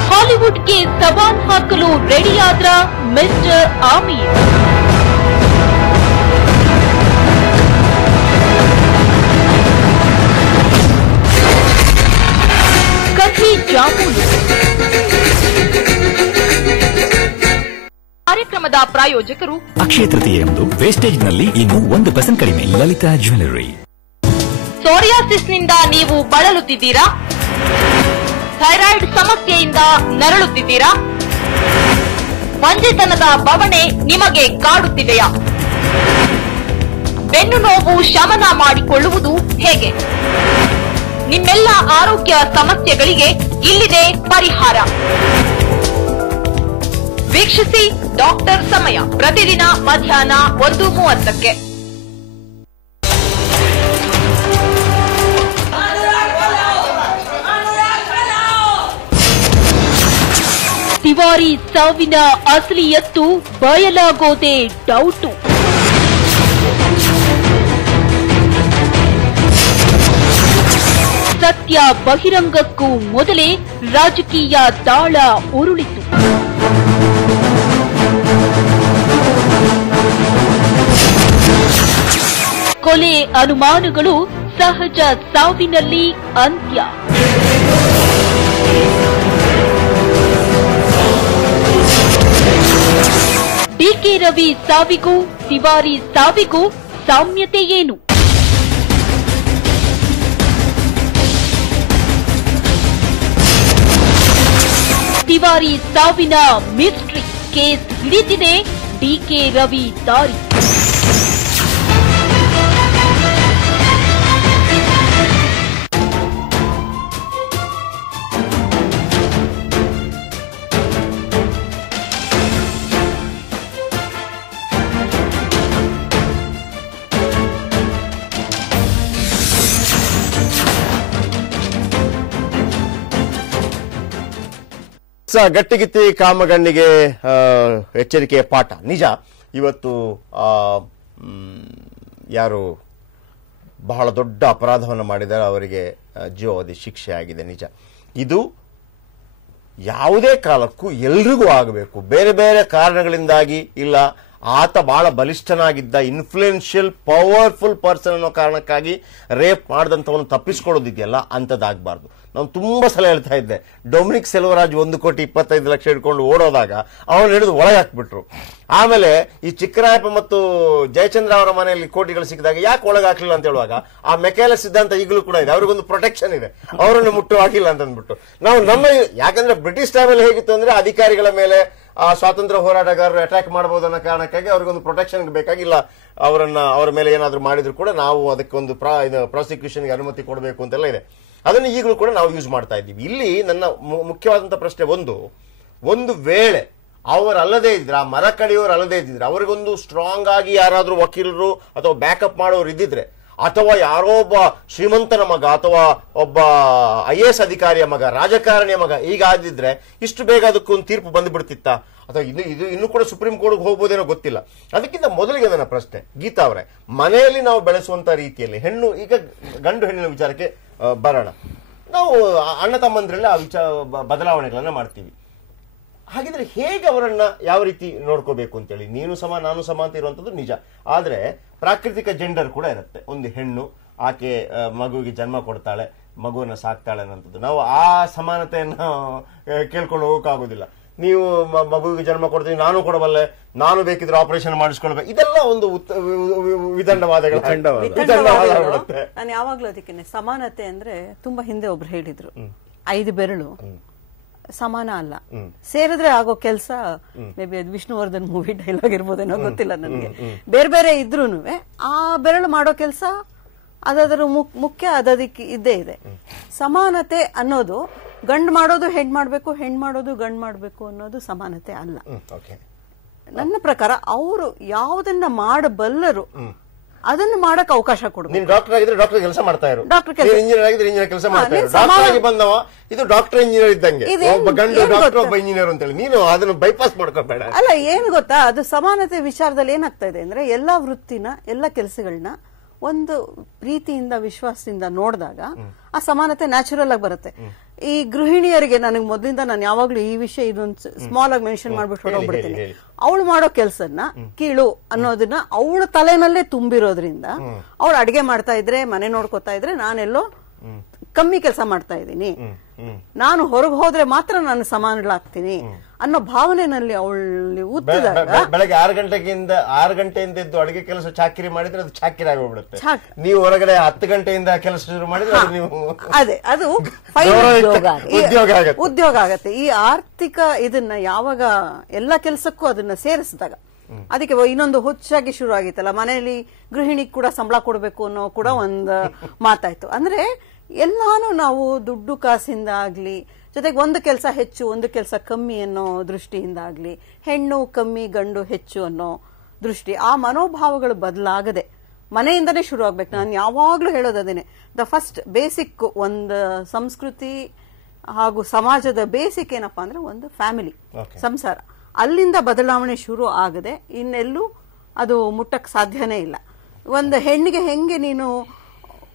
ಹಾಲಿವುಡ್ಗೆ ಸವಾಲ್ ಹಾಕಲು ರೆಡಿಯಾದ್ರ ಮಿಸ್ಟರ್ ಆಮೀರ್. ಕಥೆ ಜಾಮೂನು. ಕಾರ್ಯಕ್ರಮದ ಪ್ರಾಯೋಜಕರು ಅಕ್ಷಯ ತೃತೀಯೆಂದು ವೇಸ್ಟೇಜ್ನಲ್ಲಿ ಇನ್ನು 1% ಕಡಿಮೆ. ಲಲಿತಾ ಜ್ಯುವೆಲರಿ. ಸೋರಿಯಾಸಿಸ್ನಿಂದ ನೀವು ಬಳಲುತ್ತಿದ್ದೀರಾ? ಥೈರಾಯ್ಡ್ ಸಮಸ್ಯೆಯಿಂದ ನರಳುತ್ತಿದ್ದೀರಾ? ಮಂಜೆತನದ ಬವಣೆ ನಿಮಗೆ ಕಾಡುತ್ತಿದೆಯಾ? ಬೆನ್ನು ನೋವು ಶಮನ ಮಾಡಿಕೊಳ್ಳುವುದು ಹೇಗೆ? ನಿಮ್ಮೆಲ್ಲ ಆರೋಗ್ಯ ಸಮಸ್ಯೆಗಳಿಗೆ ಇಲ್ಲಿದೆ ಪರಿಹಾರ. ವೀಕ್ಷಿಸಿ ಡಾಕ್ಟರ್ ಸಮಯ ಪ್ರತಿದಿನ ಮಧ್ಯಾಹ್ನ 1:30ಕ್ಕೆ. ತಿವಾರಿ ಸಾವಿನ ಅಸಲಿಯತ್ತು ಬಯಲಾಗೋದೇ ಡೌಟು. ಸತ್ಯ ಬಹಿರಂಗಕ್ಕೂ ಮೊದಲೇ ರಾಜಕೀಯ ದಾಳ ಉರುಳಿತು. ಕೊಲೆ ಅನುಮಾನಗಳು ಸಹಜ ಸಾವಿನಲ್ಲಿ ಅಂತ್ಯ. ಡಿಕೆ ರವಿ ಸಾವಿಗೂ ತಿವಾರಿ ಸಾವಿಗೂ ಸಾಮ್ಯತೆ ಏನು? ತಿವಾರಿ ಸಾವಿನ ಮಿಸ್ಟ್ರಿ ಕೇಸ್ ಹಿಡಿದಿದೆ ಡಿಕೆ ರವಿ ದಾರಿ. ಗಟ್ಟಿಗಿತ್ತಿ ಕಾಮಗಣ್ಣಿಗೆ ಎಚ್ಚರಿಕೆಯ ಪಾಠ. ನಿಜ, ಇವತ್ತು ಯಾರು ಬಹಳ ದೊಡ್ಡ ಅಪರಾಧವನ್ನು ಮಾಡಿದ್ದಾರೆ ಅವರಿಗೆ ಜೀವಾವಧಿ ಶಿಕ್ಷೆ ಆಗಿದೆ. ನಿಜ, ಇದು ಯಾವುದೇ ಕಾಲಕ್ಕೂ ಎಲ್ರಿಗೂ ಆಗಬೇಕು. ಬೇರೆ ಬೇರೆ ಕಾರಣಗಳಿಂದಾಗಿ ಇಲ್ಲ, ಆತ ಬಹಳ ಬಲಿಷ್ಠನಾಗಿದ್ದ ಇನ್ಫ್ಲೂಯೆನ್ಷಿಯಲ್ ಪವರ್ಫುಲ್ ಪರ್ಸನ್ ಅನ್ನೋ ಕಾರಣಕ್ಕಾಗಿ ರೇಪ್ ಮಾಡಿದಂಥವನ್ನು ತಪ್ಪಿಸ್ಕೊಳ್ಳೋದಿದೆಯಲ್ಲ, ಅಂಥದ್ದಾಗಬಾರ್ದು. ನಾನು ತುಂಬಾ ಸಲ ಹೇಳ್ತಾ ಇದ್ದೆ, ಡೊಮಿನಿಕ್ ಸೆಲ್ವರಾಜ್ 1,25,00,000 ಹಿಡ್ಕೊಂಡು ಓಡೋದಾಗ ಅವನು ಹಿಡಿದು ಒಳಗೆ ಹಾಕ್ಬಿಟ್ರು. ಆಮೇಲೆ ಈ ಚಿಕ್ಕರಾಯಪ್ಪ ಮತ್ತು ಜಯಚಂದ್ರ ಅವರ ಮನೆಯಲ್ಲಿ ಕೋಟಿಗಳು ಸಿಕ್ಕಿದಾಗ ಯಾಕೆ ಒಳಗೆ ಹಾಕಲಿಲ್ಲ ಅಂತ ಹೇಳುವಾಗ ಆ ಮೆಕ್ಯಾಲೆ ಸಿದ್ಧಾಂತ ಈಗಲೂ ಕೂಡ ಇದೆ, ಅವ್ರಿಗೊಂದು ಪ್ರೊಟೆಕ್ಷನ್ ಇದೆ, ಅವರನ್ನು ಮುಟ್ಟುವಾಗಿಲ್ಲ ಅಂತ ಅಂದ್ಬಿಟ್ಟು ನಾವು ಯಾಕಂದ್ರೆ ಬ್ರಿಟಿಷ್ ಟೈಮಲ್ಲಿ ಹೇಗಿತ್ತು ಅಂದ್ರೆ ಅಧಿಕಾರಿಗಳ ಮೇಲೆ ಆ ಸ್ವಾತಂತ್ರ್ಯ ಹೋರಾಟಗಾರರು ಅಟ್ಯಾಕ್ ಮಾಡಬಹುದು ಅನ್ನೋ ಕಾರಣಕ್ಕಾಗಿ ಅವ್ರಿಗೊಂದು ಪ್ರೊಟೆಕ್ಷನ್ ಬೇಕಾಗಿಲ್ಲ, ಅವರ ಮೇಲೆ ಏನಾದ್ರು ಮಾಡಿದ್ರು ಕೂಡ ನಾವು ಅದಕ್ಕೆ ಒಂದು ಪ್ರಾಸಿಕ್ಯೂಷನ್ಗೆ ಅನುಮತಿ ಕೊಡಬೇಕು ಅಂತೆಲ್ಲ ಇದೆ. ಅದನ್ನು ಈಗಲೂ ಕೂಡ ನಾವು ಯೂಸ್ ಮಾಡ್ತಾ ಇದ್ದೀವಿ. ಇಲ್ಲಿ ನನ್ನ ಮುಖ್ಯವಾದಂತಹ ಪ್ರಶ್ನೆ, ಒಂದು ವೇಳೆ ಅವರಲ್ಲದೇ ಇದ್ರೆ, ಆ ಮರ ಕಡಿಯೋರು ಅಲ್ಲದೇ ಇದ್ದಿದ್ರೆ, ಅವರಿಗೊಂದು ಸ್ಟ್ರಾಂಗ್ ಆಗಿ ಯಾರಾದ್ರೂ ವಕೀಲರು ಅಥವಾ ಬ್ಯಾಕಪ್ ಮಾಡೋರು ಇದ್ದಿದ್ರೆ, ಅಥವಾ ಯಾರೋ ಒಬ್ಬ ಶ್ರೀಮಂತನ ಮಗ ಅಥವಾ ಒಬ್ಬ IAS ಅಧಿಕಾರಿಯ ಮಗ, ರಾಜಕಾರಣಿಯ ಮಗ ಈಗ ಆದಿದ್ರೆ ಇಷ್ಟು ಬೇಗ ಅದಕ್ಕೊಂದು ತೀರ್ಪು ಬಂದ್ಬಿಡ್ತಿತ್ತ, ಅಥವಾ ಇದು ಇನ್ನೂ ಕೂಡ ಸುಪ್ರೀಂ ಕೋರ್ಟ್ಗೆ ಹೋಗ್ಬೋದೇನೋ ಗೊತ್ತಿಲ್ಲ. ಅದಕ್ಕಿಂತ ಮೊದಲಿಗೆ ನನ್ನ ಪ್ರಶ್ನೆ, ಗೀತಾ ಅವರೇ, ಮನೆಯಲ್ಲಿ ನಾವು ಬೆಳೆಸುವಂತ ರೀತಿಯಲ್ಲಿ ಈಗ ಗಂಡು ಹೆಣ್ಣಿನ ವಿಚಾರಕ್ಕೆ ಬರೋಣ. ನಾವು ಅಣ್ಣ ತಮ್ಮಂದ್ರಲ್ಲಿ ಆ ಬದಲಾವಣೆಗಳನ್ನ ಮಾಡ್ತೀವಿ. ಹಾಗಿದ್ರೆ ಹೇಗೆ ಅವರನ್ನ ಯಾವ ರೀತಿ ನೋಡ್ಕೋಬೇಕು ಅಂತೇಳಿ, ನೀನು ಸಮ ನಾನು ಸಮ ಅಂತ ಇರುವಂತದ್ದು ನಿಜ, ಆದ್ರೆ ಪ್ರಾಕೃತಿಕ ಜೆಂಡರ್ ಕೂಡ ಇರುತ್ತೆ. ಒಂದು ಹೆಣ್ಣು, ಆಕೆ ಮಗುವಿಗೆ ಜನ್ಮ ಕೊಡ್ತಾಳೆ, ಮಗುವನ್ನ ಸಾಕ್ತಾಳೆ ಅನ್ನೋಂಥದ್ದು. ನಾವು ಆ ಸಮಾನತೆಯನ್ನು ಕೇಳ್ಕೊಂಡು ಹೋಗೋಕ್ಕಾಗೋದಿಲ್ಲ. ನೀವು ಮಗುವಿಗೆ ಜನ್ಮ ಕೊಡ್ತೀವಿ, ನಾನು ಕೊಡಬಲ್ಲೆ, ನಾನು ಬೇಕಿದ್ರೆ ಆಪರೇಷನ್ ಮಾಡಿಸ್ಕೊಳ್ಬೇಕು, ಇದೆಲ್ಲ ಒಂದು ವಿದಂಡವಾದಗಳು. ನಾನು ಯಾವಾಗ್ಲೂ ಅದಕ್ಕೆ ಸಮಾನತೆ ಅಂದ್ರೆ ತುಂಬಾ ಹಿಂದೆ ಒಬ್ರು ಹೇಳಿದ್ರು, 5 ಬೆರಳು ಸಮಾನ ಅಲ್ಲ, ಸೇರಿದ್ರೆ ಆಗೋ ಕೆಲಸ, ಮೇ ಬಿ ಅದು ವಿಷ್ಣುವರ್ಧನ್ ಮೂವಿ ಡೈಲಾಗ್ ಇರ್ಬೋದೇನೋ ಗೊತ್ತಿಲ್ಲ ನನಗೆ. ಬೇರೆ ಬೇರೆ ಇದ್ರೂನು ಆ ಬೆರಳು ಮಾಡೋ ಕೆಲಸ ಅದರ ಮುಖ್ಯ ಅದಕ್ಕೆ ಇದ್ದೇ ಇದೆ. ಸಮಾನತೆ ಅನ್ನೋದು ಗಂಡು ಮಾಡೋದು ಹೆಣ್ಣು ಮಾಡ್ಬೇಕು, ಹೆಣ್ಣು ಮಾಡೋದು ಗಂಡು ಮಾಡ್ಬೇಕು ಅನ್ನೋದು ಸಮಾನತೆ ಅಲ್ಲ. ನನ್ನ ಪ್ರಕಾರ ಅವರು ಯಾವುದನ್ನ ಮಾಡಬಲ್ಲರು ಅದನ್ನು ಮಾಡಕ್ ಅವಕಾಶ ಕೊಡು. ನೀನು ಡಾಕ್ಟರ್ ಆಗಿದ್ರೆ ಡಾಕ್ಟರ್ ಕೆಲಸ ಮಾಡ್ತಾ ಇರು, ಡಾಕ್ಟರ್ ಕೆಲಸ, ಇಂಜಿನಿಯರ್ ಆಗಿದ್ರೆ ಇಂಜಿನಿಯರ್ ಕೆಲಸ ಮಾಡ್ತಾ ಇರು. ಡಾಕ್ಟರ್ ಆಗಿ ಬಂದವ ಇದು ಡಾಕ್ಟರ್ ಇಂಜಿನಿಯರ್ ಇದ್ದಂಗೆ, ಒಬ್ಬ ಗಂಡು ಡಾಕ್ಟರ್ ಒಬ್ಬ ಇಂಜಿನಿಯರ್ ಅಂತ ಹೇಳಿ ನೀನು ಅದನ್ನು ಬೈಪಾಸ್ ಮಾಡ್ಕೋಬೇಡ. ಅಲ್ಲ, ಏನ್ ಗೊತ್ತಾ, ಅದು ಸಮಾನತೆ ವಿಚಾರದಲ್ಲಿ ಏನಾಗ್ತಾ ಇದೆ ಅಂದ್ರೆ ಎಲ್ಲಾ ವೃತ್ತಿನ ಎಲ್ಲ ಕೆಲಸಗಳನ್ನ ಒಂದು ಪ್ರೀತಿಯಿಂದ ವಿಶ್ವಾಸದಿಂದ ನೋಡಿದಾಗ ಆ ಸಮಾನತೆ ನ್ಯಾಚುರಲ್ ಆಗಿ ಬರುತ್ತೆ. ಈ ಗೃಹಿಣಿಯರಿಗೆ ನನಗೆ ಮೊದಲಿಂದ ನಾನು ಯಾವಾಗ್ಲೂ ಈ ವಿಷಯ ಇದೊಂದು ಸ್ಮಾಲ್ ಆಗಿ ಮೆನ್ಷನ್ ಮಾಡ್ಬಿಟ್ಟು ಹೊರಡ್ಬಿಡ್ತೀನಿ. ಅವಳು ಮಾಡೋ ಕೆಲ್ಸನ್ನ ಕೀಳು ಅನ್ನೋದನ್ನ ಅವಳ ತಲೆನಲ್ಲೇ ತುಂಬಿರೋದ್ರಿಂದ ಅವಳು ಅಡಿಗೆ ಮಾಡ್ತಾ ಇದ್ರೆ, ಮನೆ ನೋಡ್ಕೋತಾ ಇದ್ರೆ ನಾನೆಲ್ಲೋ ಕಮ್ಮಿ ಕೆಲಸ ಮಾಡ್ತಾ ಇದ್ದೀನಿ, ನಾನು ಹೊರಗೆ ಹೋದ್ರೆ ಮಾತ್ರ ನಾನು ಸಮಾನಳಾಗ್ತೀನಿ ಅನ್ನೋ ಭಾವನೆನಲ್ಲಿ ಅವಳು ಉತ್ತಿದಾಗ ಬೆಳಗ್ಗೆ 6 ಗಂಟೆಯಿಂದ ಎದ್ದು ಅಡಿಗೆ ಕೆಲಸ ಚಾಕಿರಿ ಮಾಡಿದ್ರೆ ಅದು ಚಾಕಿರಿ ಆಗೋಗ್ಬಿಡುತ್ತೆ. ನೀವು ಹೊರಗಡೆ 10 ಗಂಟೆಯಿಂದ ಕೆಲಸ ಶುರು ಮಾಡಿದ್ರೆ ನೀವು ಅದೇ ಅದು ಉದ್ಯೋಗ ಆಗತ್ತೆ. ಈ ಆರ್ಥಿಕ ಇದನ್ನ ಯಾವಾಗ ಎಲ್ಲ ಕೆಲಸಕ್ಕೂ ಅದನ್ನ ಸೇರಿಸಿದಾಗ ಅದಕ್ಕೆ ಇನ್ನೊಂದು ಹುಚ್ಚಾಗಿ ಶುರು ಆಗಿತ್ತಲ್ಲ, ಮನೆಯಲ್ಲಿ ಗೃಹಿಣಿ ಕೂಡ ಸಂಬಳ ಕೊಡ್ಬೇಕು ಅನ್ನೋ ಕೂಡ ಒಂದು ಮಾತಾಯ್ತು. ಅಂದ್ರೆ ಎಲ್ಲಾನು ನಾವು ದುಡ್ಡು ಕಾಸಿಂದ ಆಗ್ಲಿ, ಜೊತೆಗೆ ಒಂದು ಕೆಲಸ ಹೆಚ್ಚು ಒಂದು ಕೆಲಸ ಕಮ್ಮಿ ಅನ್ನೋ ದೃಷ್ಟಿಯಿಂದ ಆಗ್ಲಿ, ಹೆಣ್ಣು ಕಮ್ಮಿ ಗಂಡು ಹೆಚ್ಚು ಅನ್ನೋ ದೃಷ್ಟಿ, ಆ ಮನೋಭಾವಗಳು ಬದಲಾಗದೆ ಮನೆಯಿಂದನೇ ಶುರು ಆಗ್ಬೇಕು. ನಾನು ಯಾವಾಗ್ಲೂ ಹೇಳೋದೇನೆ, ದ ಫಸ್ಟ್ ಬೇಸಿಕ್ ಒಂದು ಸಂಸ್ಕೃತಿ ಹಾಗೂ ಸಮಾಜದ ಬೇಸಿಕ್ ಏನಪ್ಪಾ ಅಂದ್ರೆ ಒಂದು ಫ್ಯಾಮಿಲಿ, ಸಂಸಾರ. ಅಲ್ಲಿಂದ ಬದಲಾವಣೆ ಶುರು ಆಗದೆ ಇನ್ನೆಲ್ಲೂ ಅದು ಮುಟ್ಟಕ್ ಸಾಧ್ಯನೇ ಇಲ್ಲ. ಒಂದು ಹೆಣ್ಣಿಗೆ ಹೆಂಗೆ ನೀನು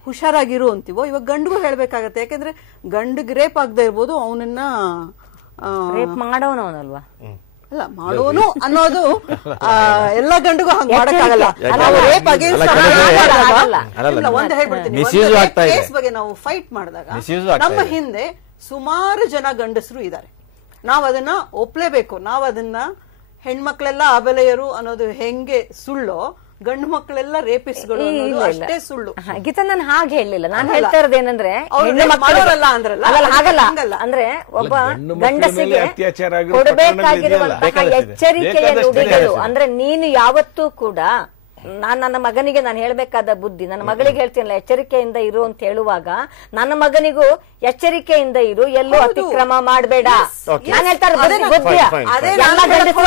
ಹುಷಾರಾಗಿರು ಅಂತೀವೋ ಇವಾಗ ಗಂಡಿಗೂ ಹೇಳ್ಬೇಕಾಗತ್ತೆ. ಯಾಕಂದ್ರೆ ಗಂಡಿಗೆ ರೇಪ್ ಆಗದೆ ಇರ್ಬೋದು, ಅವನನ್ನ ರೇಪ್ ಮಾಡೋನವನಲ್ವಾ, ಅಲ್ಲ ಮಾಡೋನು ಅನ್ನೋದು ಎಲ್ಲ ಗಂಡಿಗೂ ಹಂಗ ಮಾಡಕ್ಕಾಗಲ್ಲ. ರೇಪ್ ಒಂದು ಹೇಳ್ಬಿಡ್ತೀನಿ, ಕೇಸ್ ಬಗ್ಗೆ ನಾವು ಫೈಟ್ ಮಾಡಿದಾಗ ನಮ್ಮ ಹಿಂದೆ ಸುಮಾರು ಜನ ಗಂಡಸರು ಇದ್ದಾರೆ. ನಾವ್ ಅದನ್ನ ಒಪ್ಲೇಬೇಕು. ನಾವ್ ಅದನ್ನ ಹೆಣ್ಮಕ್ಳೆಲ್ಲ ಅಬಲೆಯರು ಅನ್ನೋದು ಹೆಂಗೆ ಸುಳ್ಳೋ, ಗಂಡು ಮಕ್ಕಳೆಲ್ಲ ರೇಪಿಸ್ಗಳು ಅಷ್ಟೇ ಸುಳ್ಳು. ಗೀತಾ, ನಾನು ಹಾಗೆ ಹೇಳಲಿಲ್ಲ. ನಾನು ಹೇಳ್ತಾ ಇರೋದೇನಂದ್ರೆ ಮಾಡೋರಲ್ಲ ಅಂದ್ರಲ್ಲ, ಹಾಗಲ್ಲ. ಅಂದ್ರೆ ಒಬ್ಬ ಗಂಡಸಿಗೆ ಕೊಡಬೇಕಾಗಿರುವಂತಹ ಎಚ್ಚರಿಕೆಯ ನುಡಿಗಳು ಅಂದ್ರೆ ನೀನು ಯಾವತ್ತೂ ಕೂಡ ನನ್ನ ಮಗನಿಗೆ ನಾನು ಹೇಳ್ಬೇಕಾದ ಬುದ್ಧಿ, ನನ್ನ ಮಗಳಿಗೆ ಹೇಳ್ತೀನಲ್ಲ ಎಚ್ಚರಿಕೆಯಿಂದ ಇರು ಅಂತ ಹೇಳುವಾಗ ನನ್ನ ಮಗನಿಗೂ ಎಚ್ಚರಿಕೆಯಿಂದ ಇರು, ಎಲ್ಲೂ ಅತಿಕ್ರಮ ಮಾಡಬೇಡ. ನಾನು ಹೇಳ್ತಾ ಬುದ್ಧಿ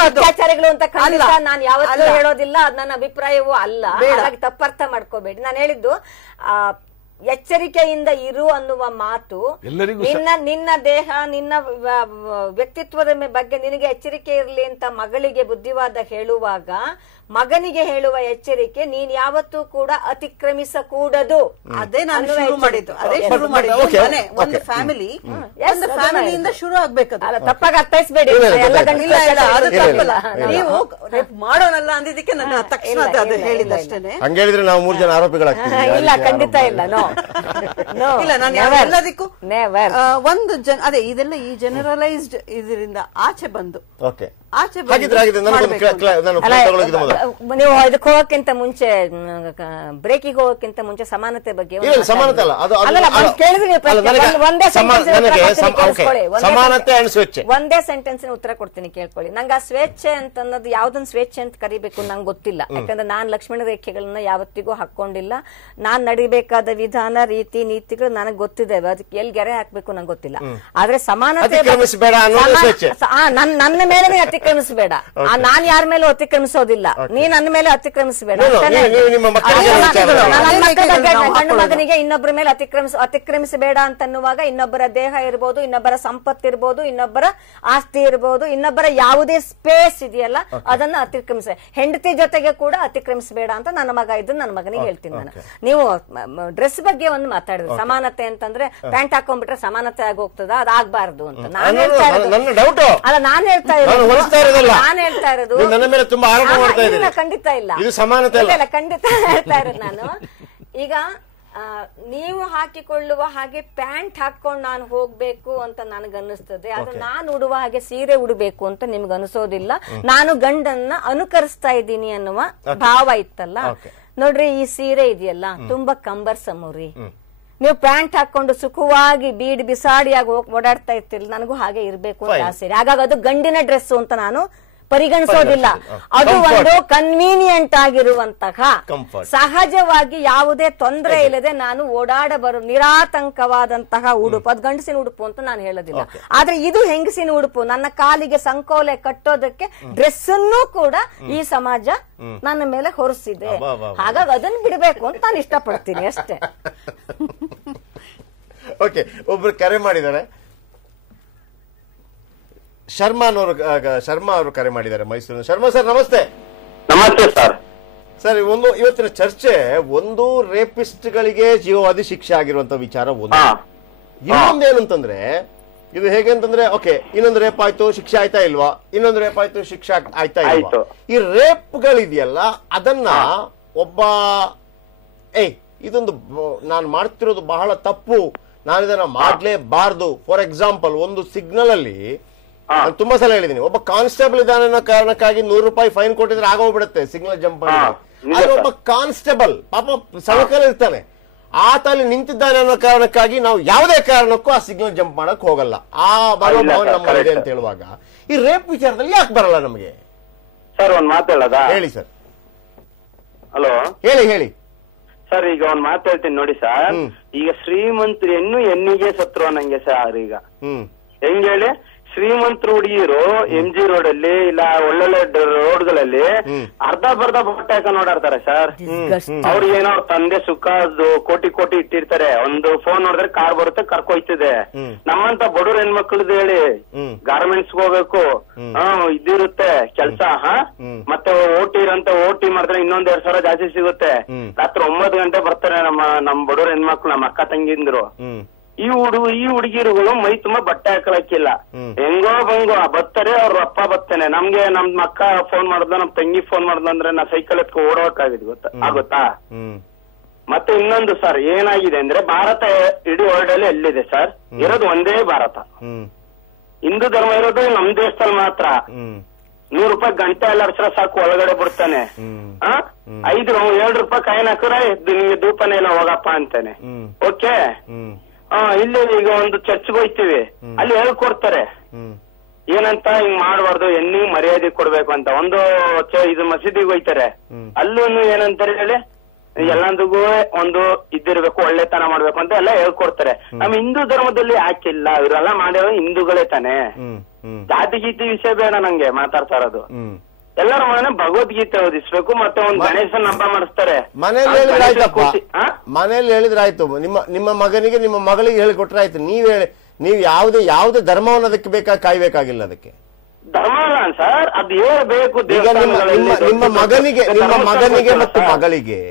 ಅತ್ಯಾಚಾರಿಗಳು ಅಂತ ಖಂಡಿತ ನಾನು ಯಾವತ್ತೂ ಹೇಳೋದಿಲ್ಲ, ಅದು ನನ್ನ ಅಭಿಪ್ರಾಯವೂ ಅಲ್ಲ, ಹಾಗಾಗಿ ತಪ್ಪರ್ಥ ಮಾಡ್ಕೋಬೇಡಿ. ನಾನು ಹೇಳಿದ್ದು ಎಚ್ಚರಿಕೆಯಿಂದ ಇರು ಅನ್ನುವ ಮಾತು ನಿನ್ನ ದೇಹ ನಿನ್ನ ವ್ಯಕ್ತಿತ್ವದ ಬಗ್ಗೆ ನಿನಗೆ ಎಚ್ಚರಿಕೆ ಇರಲಿ ಅಂತ ಮಗಳಿಗೆ ಬುದ್ಧಿವಾದ ಹೇಳುವಾಗ ಮಗನಿಗೆ ಹೇಳುವ ಎಚ್ಚರಿಕೆ ನೀನ್ ಯಾವತ್ತೂ ಕೂಡ ಅತಿಕ್ರಮಿಸಕೂಡದು. ಅದೇ ನಾನು ಶುರು ಮಾಡಿದ್ದು, ಒಂದು ಫ್ಯಾಮಿಲಿಯಿಂದ ಶುರು ಆಗ್ಬೇಕು. ತಪ್ಪಾಗಿ ಅರ್ಥೈಸ್ಬೇಡಿ, ನೀವು ಮಾಡೋನಲ್ಲ ಅಂದಿದ್ದಕ್ಕೆ ನನ್ನ ತಕ್ಷಣ ಅದು ಹೇಳಿದ ಅಷ್ಟೇನೆ. ಹಂಗೇಳಿದ್ರೆ ನಾವು 3 ಜನ ಆರೋಪಿಗಳಾಗ್ತೀವಿ. ಇಲ್ಲ, ಖಂಡಿತ ಇಲ್ಲ. ಇಲ್ಲ, ನಾನು ಎಲ್ಲದಕ್ಕೂ ಒಂದು ಅದೇ ಇದೆಲ್ಲ ಈ ಜನರಲೈಸ್ಡ್ ಇದರಿಂದ ಆಚೆ ಬಂದು ನೀವು ಇದಕ್ಕೆ ಹೋಗಕ್ಕಿಂತ ಮುಂಚೆ, ಬ್ರೇಕಿಗೆ ಹೋಗಕ್ಕಿಂತ ಮುಂಚೆ ಸಮಾನತೆ ಬಗ್ಗೆ ಒಂದೇ ಸೆಂಟೆನ್ಸ್ ಉತ್ತರ ಕೊಡ್ತೀನಿ, ಕೇಳ್ಕೊಳ್ಳಿ. ನಂಗೆ ಆ ಸ್ವೇಚ್ಛೆ ಅಂತ ಅನ್ನೋದು ಯಾವ್ದೊಂದು ಸ್ವೇಚ್ಛೆ ಅಂತ ಕರಿಬೇಕು ನಂಗೆ ಗೊತ್ತಿಲ್ಲ. ಯಾಕಂದ್ರೆ ನಾನ್ ಲಕ್ಷ್ಮಣ ರೇಖೆಗಳನ್ನ ಯಾವತ್ತಿಗೂ ಹಾಕೊಂಡಿಲ್ಲ. ನಾನ್ ನಡಿಬೇಕಾದ ವಿಧಾನ, ರೀತಿ, ನೀತಿಗಳು ನನಗೆ ಗೊತ್ತಿದೆ. ಅದಕ್ಕೆ ಎಲ್ಲಿ ಗೆರೆ ಹಾಕ್ಬೇಕು ನಂಗೆ ಗೊತ್ತಿಲ್ಲ. ಆದ್ರೆ ಸಮಾನತೆ ನನ್ನ ಮೇಲೆ ಅತಿಕ್ರಮಿಸಬೇಡ, ನಾನ್ ಯಾರ ಮೇಲೂ ಅತಿಕ್ರಮಿಸೋದಿಲ್ಲ, ನೀ ನನ್ನ ಮೇಲೆ ಅತಿಕ್ರಮಿಸಬೇಡ. ಗಂಡು ಮಗನಿಗೆ ಇನ್ನೊಬ್ಬರ ಮೇಲೆ ಅತಿಕ್ರಮಿಸಬೇಡ ಅಂತನ್ನುವಾಗ ಇನ್ನೊಬ್ಬರ ದೇಹ ಇರ್ಬೋದು, ಇನ್ನೊಬ್ಬರ ಸಂಪತ್ತಿರ್ಬೋದು, ಇನ್ನೊಬ್ಬರ ಆಸ್ತಿ ಇರ್ಬೋದು, ಇನ್ನೊಬ್ಬರ ಯಾವುದೇ ಸ್ಪೇಸ್ ಇದೆಯಲ್ಲ ಅದನ್ನ ಅತಿಕ್ರಮಿಸ, ಹೆಂಡತಿ ಜೊತೆಗೆ ಕೂಡ ಅತಿಕ್ರಮಿಸಬೇಡ ಅಂತ ನನ್ನ ಮಗ ಇದ್ದು ನನ್ನ ಮಗನಿಗೆ ಹೇಳ್ತೀನಿ ನಾನು. ನೀವು ಡ್ರೆಸ್ ಬಗ್ಗೆ ಒಂದು ಮಾತಾಡಿದ್ರೆ ಸಮಾನತೆ ಅಂತಂದ್ರೆ ಪ್ಯಾಂಟ್ ಹಾಕೊಂಡ್ಬಿಟ್ರೆ ಸಮಾನತೆ ಆಗೋಗ್ತದ, ಅದಾಗಬಾರ್ದು ಅಂತ ನಾನು ಹೇಳ್ತಾ ಇರೋದು. ಅಲ್ಲ, ನಾನು ಹೇಳ್ತಾ ಇರೋದು ನನ್ನ ಮೇಲೆ ತುಂಬಾ ಆರೋಪ ಮಾಡ್ತಾ ಇದ್ದೀನಿ. ಖಂಡಿತ ಇಲ್ಲ, ಇದು ಸಮಾನತೆ ಇಲ್ಲ, ಖಂಡಿತ ಹೇಳ್ತಾ ಇರೋದು ನಾನು. ಈಗ ನೀವು ಹಾಕಿಕೊಳ್ಳುವ ಹಾಗೆ ಪ್ಯಾಂಟ್ ಹಾಕೊಂಡು ನಾನು ಹೋಗ್ಬೇಕು ಅಂತ ನನಗನ್ನಿಸ್ತದೆ. ಅದು ನಾನು ಉಡುವ ಹಾಗೆ ಸೀರೆ ಉಡಬೇಕು ಅಂತ ನಿಮ್ಗೆ ಅನಿಸೋದಿಲ್ಲ. ನಾನು ಗಂಡನ್ನ ಅನುಕರಿಸ್ತಾ ಇದ್ದೀನಿ ಅನ್ನುವ ಭಾವ ಇತ್ತಲ್ಲ. ನೋಡ್ರಿ, ಈ ಸೀರೆ ಇದೆಯಲ್ಲ ತುಂಬಾ ಕಂಬರ್ಸಮುರಿ. ನೀವು ಪ್ಯಾಂಟ್ ಹಾಕೊಂಡು ಸುಖವಾಗಿ ಬೀಡ್ ಬಿಸಾಡಿಯಾಗಿ ಓಡಾಡ್ತಾ ಇರ್ತಿರ್ಲಿ, ನನಗೂ ಹಾಗೆ ಇರ್ಬೇಕು ಅಂತ ಆಸೆ. ಹಾಗಾಗಿ ಅದು ಗಂಡಿನ ಡ್ರೆಸ್ ಅಂತ ನಾನು ಪರಿಗಣಿಸೋದಿಲ್ಲ. ಅದು ಒಂದು ಕನ್ವೀನಿಯಂಟ್ ಆಗಿರುವಂತಹ ಸಹಜವಾಗಿ ಯಾವುದೇ ತೊಂದರೆ ಇಲ್ಲದೆ ನಾನು ನಿರಾತಂಕವಾದಂತಹ ಉಡುಪು, ಅದು ಗಂಡಸಿನ ಉಡುಪು ಅಂತ ನಾನು ಹೇಳೋದಿಲ್ಲ. ಆದ್ರೆ ಇದು ಹೆಂಗಸಿನ ಉಡುಪು, ನನ್ನ ಕಾಲಿಗೆ ಸಂಕೋಲೆ ಕಟ್ಟೋದಕ್ಕೆ ಡ್ರೆಸ್ ಅನ್ನು ಕೂಡ ಈ ಸಮಾಜ ನನ್ನ ಮೇಲೆ ಹೊರಿಸಿದೆ. ಹಾಗಾಗಿ ಅದನ್ನ ಬಿಡಬೇಕು ಅಂತ ನಾನು ಇಷ್ಟಪಡ್ತೀನಿ ಅಷ್ಟೇ. ಓಕೆ, ಒಬ್ರು ಕರೆ ಮಾಡಿದ್ದಾರೆ, ಶರ್ಮಾ ಅವರು ಕರೆ ಮಾಡಿದ್ದಾರೆ ಮೈಸೂರಿನ. ಶರ್ಮಾ ಸರ್ ನಮಸ್ತೆ. ನಮಸ್ತೆ ಸರ್. ಸರ್, ಇವತ್ತಿನ ಚರ್ಚೆ ಒಂದು ರೇಪಿಸ್ಟ್ಗಳಿಗೆ ಜೀವಾವಧಿ ಶಿಕ್ಷೆ ಆಗಿರುವಂತ ವಿಚಾರ ಒಂದು. ಇನ್ನೊಂದೇನಂತಂದ್ರೆ ಇದು ಹೇಗೆ ಅಂತಂದ್ರೆ, ಓಕೆ, ಇನ್ನೊಂದು ರೇಪ್ ಆಯ್ತು ಶಿಕ್ಷೆ ಆಯ್ತಾ ಇಲ್ವಾ, ಇನ್ನೊಂದು ರೇಪ್ ಆಯ್ತು ಶಿಕ್ಷೆ ಆಯ್ತಾ ಇಲ್ವಾ, ಈ ರೇಪ್ಗಳಿದೆಯಲ್ಲ ಅದನ್ನ ಒಬ್ಬ ಇದೊಂದು ನಾನು ಮಾಡ್ತಿರೋದು ಬಹಳ ತಪ್ಪು, ನಾನು ಇದನ್ನ ಮಾಡ್ಲೇಬಾರ್ದು. ಫಾರ್ ಎಕ್ಸಾಂಪಲ್, ಒಂದು ಸಿಗ್ನಲ್ ಅಲ್ಲಿ ತುಂಬಾ ಸಲ ಹೇಳಿದೀನಿ, ಒಬ್ಬ ಕಾನ್ಸ್ಟೇಬಲ್ ಇದ್ದಾನೆ ಅನ್ನೋ ಕಾರಣಕ್ಕಾಗಿ 100 ರೂಪಾಯಿ ಫೈನ್ ಕೊಟ್ಟಿದ್ರೆ ಆಗೋಗ್ಬಿಡುತ್ತೆ ಸಿಗ್ನಲ್ ಜಂಪ್ ಮಾಡಿ. ಆದ್ರೆ ಒಬ್ಬ ಕಾನ್ಸ್ಟೇಬಲ್ ಪಾಪ ಸಳಕಲ್ಲಿ ಇರ್ತಾನೆ, ಆತ ಅಲ್ಲಿ ನಿಂತಿದ್ದಾನೆ ಅನ್ನೋ ಕಾರಣಕ್ಕಾಗಿ ನಾವು ಯಾವುದೇ ಕಾರಣಕ್ಕೂ ಆ ಸಿಗ್ನಲ್ ಜಂಪ್ ಮಾಡಕ್ ಹೋಗಲ್ಲ. ಆ ಮನೋಭಾವನೆ ನಮ್ಮಲ್ಲಿದೆ ಅಂತ ಹೇಳುವಾಗ ಈ ರೇಪ್ ವಿಚಾರದಲ್ಲಿ ಯಾಕೆ ಬರಲ್ಲ ನಮಗೆ? ಸರ್ ಒಂದ್ ಮಾತಾಡೋದ? ಹೇಳಿ ಸರ್. ಹಲೋ, ಹೇಳಿ ಸರ್. ಈಗ ಒಂದ್ ಮಾತು ಹೇಳ್ತೀನಿ ನೋಡಿ ಸರ್. ಈಗ ಶ್ರೀಮಂತರು ಹೆಣ್ಣಿಗೆ ಸತ್ರು ಅನ್ನಂಗೆ ಸರ್. ಈಗ ಹೆಂಗ್ ಹೇಳಿ, ಶ್ರೀಮಂತರು ಹುಡುಗಿರು MG ರೋಡ್ ಅಲ್ಲಿ ಇಲ್ಲ ಒಳ್ಳೊಳ್ಳೆ ರೋಡ್ಗಳಲ್ಲಿ ಅರ್ಧ ಬಟ್ಟೆ ಹಾಕ ನೋಡಾಡ್ತಾರೆ ಸರ್. ಅವ್ರಿಗೆ ಏನೋ ಅವ್ರ ತಂದೆ ಸುಖ ಕೋಟಿ ಇಟ್ಟಿರ್ತಾರೆ, ಒಂದು ಫೋನ್ ನೋಡಿದ್ರೆ ಕಾರ್ ಬರುತ್ತೆ ಕರ್ಕೊಯ್ತದೆ. ನಮ್ಮಂತ ಬಡವ್ರ ಹೆಣ್ಮಕ್ಳದ್ದು ಹೇಳಿ ಗಾರ್ಮೆಂಟ್ಸ್ ಹೋಗ್ಬೇಕು, ಇದಿರುತ್ತೆ ಕೆಲ್ಸ, ಮತ್ತೆ ಓಟಿ ಮಾಡಿದ್ರೆ ಇನ್ನೊಂದ್ 2,000 ಜಾಸ್ತಿ ಸಿಗುತ್ತೆ. ರಾತ್ರಿ 9 ಗಂಟೆ ಬರ್ತಾರೆ ನಮ್ ಬಡವ್ರ ಹೆಣ್ಮಕ್ಳು, ನಮ್ಮ ಅಕ್ಕ ತಂಗಿಂದ್ರು. ಈ ಹುಡುಗಿರುಗಳು ಮೈ ತುಂಬಾ ಬಟ್ಟೆ ಹಾಕಲಕ್ಕಿಲ್ಲ, ಹೆಂಗೋ ಬಂಗೋ ಬರ್ತಾರೆ, ಅವ್ರ ಅಪ್ಪ ಬರ್ತಾನೆ. ನಮ್ಗೆ ನಮ್ ಅಕ್ಕ ಫೋನ್ ಮಾಡ್ದ, ನಮ್ ತಂಗಿ ಫೋನ್ ಮಾಡ್ದಂದ್ರೆ ನಾ ಸೈಕಲ್ ಎತ್ಕೊ ಓಡೋಕಾಗಿದ್ ಆಗುತ್ತಾ? ಮತ್ತೆ ಇನ್ನೊಂದು ಸರ್ ಏನಾಗಿದೆ ಅಂದ್ರೆ, ಭಾರತ ಇಡೀ ವರ್ಲ್ಡ್ ಅಲ್ಲಿ ಎಲ್ಲಿದೆ ಸರ್? ಇರೋದು ಒಂದೇ ಭಾರತ. ಹಿಂದೂ ಧರ್ಮ ಇರೋದು ನಮ್ ದೇಶದಲ್ಲಿ ಮಾತ್ರ. 100 ರೂಪಾಯಿ ಗಂಟೆ ಅಲ್ಲಾಡ್ಸ್ರ ಸಾಕು, ಒಳಗಡೆ ಬಿಡ್ತಾನೆ. 7 ರೂಪಾಯಿ ಕಾಯಿನ್ ಹಾಕಿದ್ರೆ ನಿಮ್ಗೆ ಧೂಪನೇ ಇಲ್ಲ ಹೋಗಪ್ಪ ಅಂತಾನೆ. ಓಕೆ, ಇಲ್ಲಿ ಈಗ ಒಂದು ಚರ್ಚ್ಗೆ ಹೋಯ್ತಿವಿ, ಅಲ್ಲಿ ಹೇಳ್ಕೊಡ್ತಾರೆ ಏನಂತ, ಹಿಂಗ್ ಮಾಡ್ಬಾರ್ದು, ಹೆಣ್ಣಿಗೆ ಮರ್ಯಾದೆ ಕೊಡ್ಬೇಕು ಅಂತ. ಒಂದು ಇದು ಮಸೀದಿಗೆ ಹೋಯ್ತಾರೆ, ಅಲ್ಲೂ ಏನಂತಾರೆ ಹೇಳಿ, ಎಲ್ಲಂದಿಗೂ ಒಂದು ಇದಿರ್ಬೇಕು, ಒಳ್ಳೆತನ ಮಾಡ್ಬೇಕು ಅಂತ ಎಲ್ಲ ಹೇಳ್ಕೊಡ್ತಾರೆ. ನಮ್ಮ ಹಿಂದೂ ಧರ್ಮದಲ್ಲಿ ಯಾಕಿಲ್ಲ? ಇವರೆಲ್ಲ ಮಾಡಿರೋ ಹಿಂದೂಗಳೇ ತಾನೆ. ಜಾತಿ ಗೀತಿ ವಿಷಯ ಬೇಡ ನಂಗೆ ಮಾತಾಡ್ತಾ ಇರೋದು. ಎಲ್ಲರ ಮನೆ ಭಗವದ್ಗೀತೆ ಓದಿಸ್ಬೇಕು, ಮತ್ತೆ ಒಂದು ಗಣೇಶನ ಹಬ್ಬ ಮಾಡಿಸ್ತಾರೆ. ಮನೇಲಿ ಹೇಳಿದ್ರೆ ಆಯ್ತು, ನಿಮ್ಮ ಮಗನಿಗೆ ನಿಮ್ಮ ಮಗಳಿಗೆ ಹೇಳಿಕೊಟ್ರೆ ಆಯ್ತು. ನೀವು ಯಾವುದೇ ಧರ್ಮವನ್ನು ಅದಕ್ಕೆ ಕಾಯ್ಬೇಕಾಗಿಲ್ಲ. ಅದಕ್ಕೆ ಧರ್ಮ ಅಲ್ಲ ಸರ್, ಅದು ಹೇಳ್ಬೇಕು. ನಿಮ್ಮ ಮಗನಿಗೆ ಮತ್ತು ಮಗಳಿಗೆ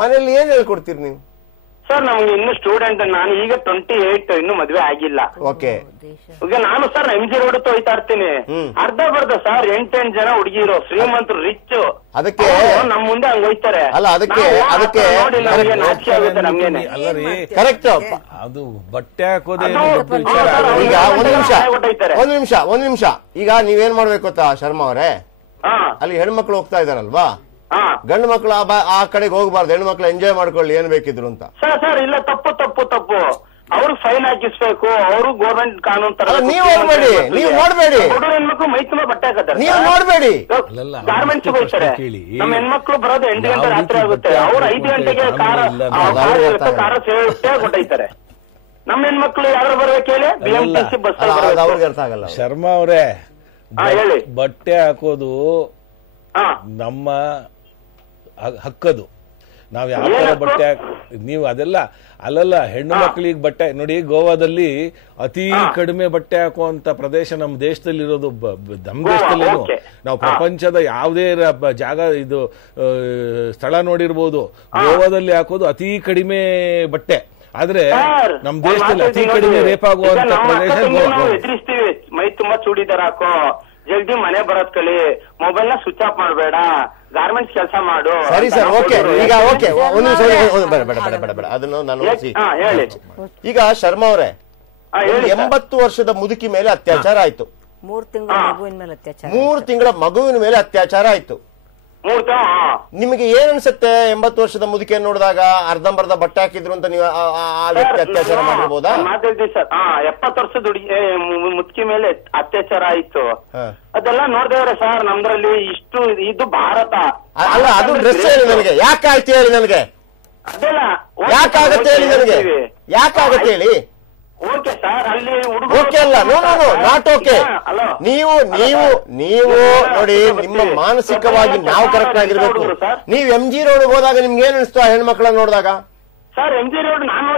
ಮನೇಲಿ ಏನ್ ಹೇಳ್ಕೊಡ್ತೀರಿ ನೀವು? ಸರ್ ನಮ್ಗೆ ಇನ್ನು ಸ್ಟೂಡೆಂಟ್, ನಾನು ಈಗ 28, ಇನ್ನು ಮದ್ವೆ ಆಗಿಲ್ಲ. ಓಕೆ, ಈಗ ನಾನು ಸರ್ MG ರೋಡ್ ಹೋಯ್ತಾ ಇರ್ತೀನಿ, ಅರ್ಧ ಬರ್ಧ ಸರ್ 8 ಜನ ಹುಡುಗಿರು ಶ್ರೀಮಂತರು ರಿಚ್, ಅದಕ್ಕೆ ನಮ್ ಮುಂದೆ ಹಂಗ ಹೋಯ್ತಾರೆ. ಅಲ್ಲ ಅದಕ್ಕೆ ನೋಡಿ ನಮಗೆ ನಾಚಿಕೆ ಆಗುತ್ತೆ ನಮ್ಗೇನೆ. ಕರೆಕ್ಟ್, ಅದು ಬಟ್ಟೆ ಹಾಕೋದೇ. ಈಗ ಒಂದ್ ನಿಮಿಷ ಈಗ ನೀವೇನ್ ಮಾಡ್ಬೇಕು ಗೊತ್ತಾ ಶರ್ಮಾ ಅವರೇ, ಅಲ್ಲಿ ಹೆಣ್ಮಕ್ಳು ಹೋಗ್ತಾ ಇದಾರಲ್ವಾ, ಗಂಡು ಮಕ್ಕಳು ಆ ಕಡೆಗೆ ಹೋಗ್ಬಾರ್ದು, ಹೆಣ್ಣು ಮಕ್ಳು ಎಂಜಾಯ್ ಮಾಡ್ಕೊಳ್ಳಿ ಏನ್ ಬೇಕಿದ್ರು ಅಂತ. ಸರ್ ಇಲ್ಲ, ತಪ್ಪು. ಅವ್ರು ಫೈನ್ ಹಾಕಿಸ್ಬೇಕು, ಅವರು ಗೌರ್ಮೆಂಟ್ ಕಾನೂನು ತರ. ನೀವು ನೋಡ್ಬೇಡಿ, ಹೆಣ್ಮಕ್ಳು ಮೈ ತುಂಬಾ ಬಟ್ಟೆ ಹಾಕತಾರೆ, ನೀವು ನೋಡ್ಬೇಡಿ. ಗಾರ್ಮೆಂಟ್ಸ್ ಹೋಗ್ತಾರೆ, ನಮ್ಮ ಹೆಣ್ಮಕ್ಳು ಬರೋದು 8 ಗಂಟೆ ರಾತ್ರಿ ಆಗುತ್ತೆ, ಅವ್ರು 5 ಗಂಟೆಗೆ ಕಾರ ಸೇರಿಸೇ ಕೊಟ್ಟೈತಾರೆ. ನಮ್ಮ ಹೆಣ್ಮಕ್ಳು ಯಾರು ಬರ್ಬೇಕು ಹೇಳಿ? BMTC ಬಸ್ ಅವ್ರಿಗೆ ಅರ್ಥ ಆಗಲ್ಲ. ಶರ್ಮಾ ಅವರೇ, ಹೇಳಿ. ಬಟ್ಟೆ ಹಾಕೋದು ನಮ್ಮ ಹಕ್ಕದು. ನಾವ್ ಯಾವ ತರ ಬಟ್ಟೆ ನೀವು ಅದೆಲ್ಲ ಅಲ್ಲಲ್ಲ. ಹೆಣ್ಣು ಮಕ್ಕಳಿಗೆ ಬಟ್ಟೆ ನೋಡಿ, ಗೋವಾದಲ್ಲಿ ಅತಿ ಕಡಿಮೆ ಬಟ್ಟೆ ಹಾಕುವಂತ ಪ್ರದೇಶ ನಮ್ಮ ದೇಶದಲ್ಲಿ ಇರೋದು. ನಮ್ಮ ದೇಶದಲ್ಲೇನು, ನಾವು ಪ್ರಪಂಚದ ಯಾವುದೇ ಜಾಗ ಇದು ಸ್ಥಳ ನೋಡಿರ್ಬೋದು, ಗೋವಾದಲ್ಲಿ ಹಾಕೋದು ಅತಿ ಕಡಿಮೆ ಬಟ್ಟೆ. ಆದ್ರೆ ನಮ್ ದೇಶದಲ್ಲಿ ಅತಿ ಕಡಿಮೆ ರೇಪ್ ಆಗುವಂತ ಪ್ರದೇಶ ಎದುರಿಸ್ತೀವಿ. ಮೈ ತುಂಬಾ ಚೂಡಿದಾರ ಹಾಕೋ, ಜಲ್ದಿ ಮನೆ ಬರೋದ್ ಕಲಿ, ಮೊಬೈಲ್ ನ ಸ್ವಿಚ್ ಆಫ್ ಮಾಡಬೇಡ, ಗಾರ್ಮೆಂಟ್ಸ್ ಕೆಲಸ ಮಾಡು. ಸರಿ ಸರ್, ಓಕೆ. ಈಗ ಓಕೆ, ಬೇಡ ಅದನ್ನು ನಾನು ಹೇಳಿ. ಈಗ ಶರ್ಮಾ ಅವರೇ, 80 ವರ್ಷದ ಮುದುಕಿ ಮೇಲೆ ಅತ್ಯಾಚಾರ ಆಯ್ತು, 3 ತಿಂಗಳ ಮಗುವಿನ ಮೇಲೆ ಅತ್ಯಾಚಾರ, 3 ತಿಂಗಳ ಮಗುವಿನ ಮೇಲೆ ಅತ್ಯಾಚಾರ ಆಯ್ತು. ನಿಮಗೆ ಏನ್ ಅನ್ಸುತ್ತೆ 80 ವರ್ಷದ ಮುದುಕಿಯನ್ನು ನೋಡಿದಾಗ ಅರ್ಧಂಬರ್ಧ ಬಟ್ಟೆ ಹಾಕಿದ್ರು ಅಂತ ನೀವು ಆ ವ್ಯಕ್ತಿ ಅತ್ಯಾಚಾರ ಮಾಡಿರ್ಬೋದಾ? ಮಾತಾಡ್ತೀವಿ ಸರ್. 70 ವರ್ಷದ ಮುದುಕಿ ಮೇಲೆ ಅತ್ಯಾಚಾರ ಆಯ್ತು, ಅದೆಲ್ಲ ನೋಡ್ದೇವ್ರೆ ಸರ್. ನಮ್ದ್ರಲ್ಲಿ ಇಷ್ಟು ಇದು ಭಾರತ ಅಲ್ಲ, ಅದು ಡ್ರೆಸ್ ಹೇಳಿ ನನಗೆ, ಯಾಕಾಯ್ತು ಹೇಳಿ ನನಗೆ, ಅದೆಲ್ಲ ಯಾಕಾಗತ್ತೆ ಹೇಳಿ ನನಗೆ, ಯಾಕಾಗತ್ತೆ ಹೇಳಿ. ಓಕೆ ಸರ್, ಅಲ್ಲಿ ಓಕೆ ಅಲ್ಲ, ನೋ ನಾಟ್ ಓಕೆ. ನೀವು ನೋಡಿ, ನಿಮ್ಮ ಮಾನಸಿಕವಾಗಿ ನಾವು ಕರೆಕ್ಟ್ ಆಗಿರ್ಬೇಕು. ನೀವು MG ರೋಡ್ ಹೋದಾಗ ನಿಮ್ಗೆ ಏನ್ ಅನಿಸ್ತು ಆ ಹೆಣ್ಮಕ್ಳನ್ನ ನೋಡಿದಾಗ? ಸರ್ MG ರೋಡ್ ನಾನು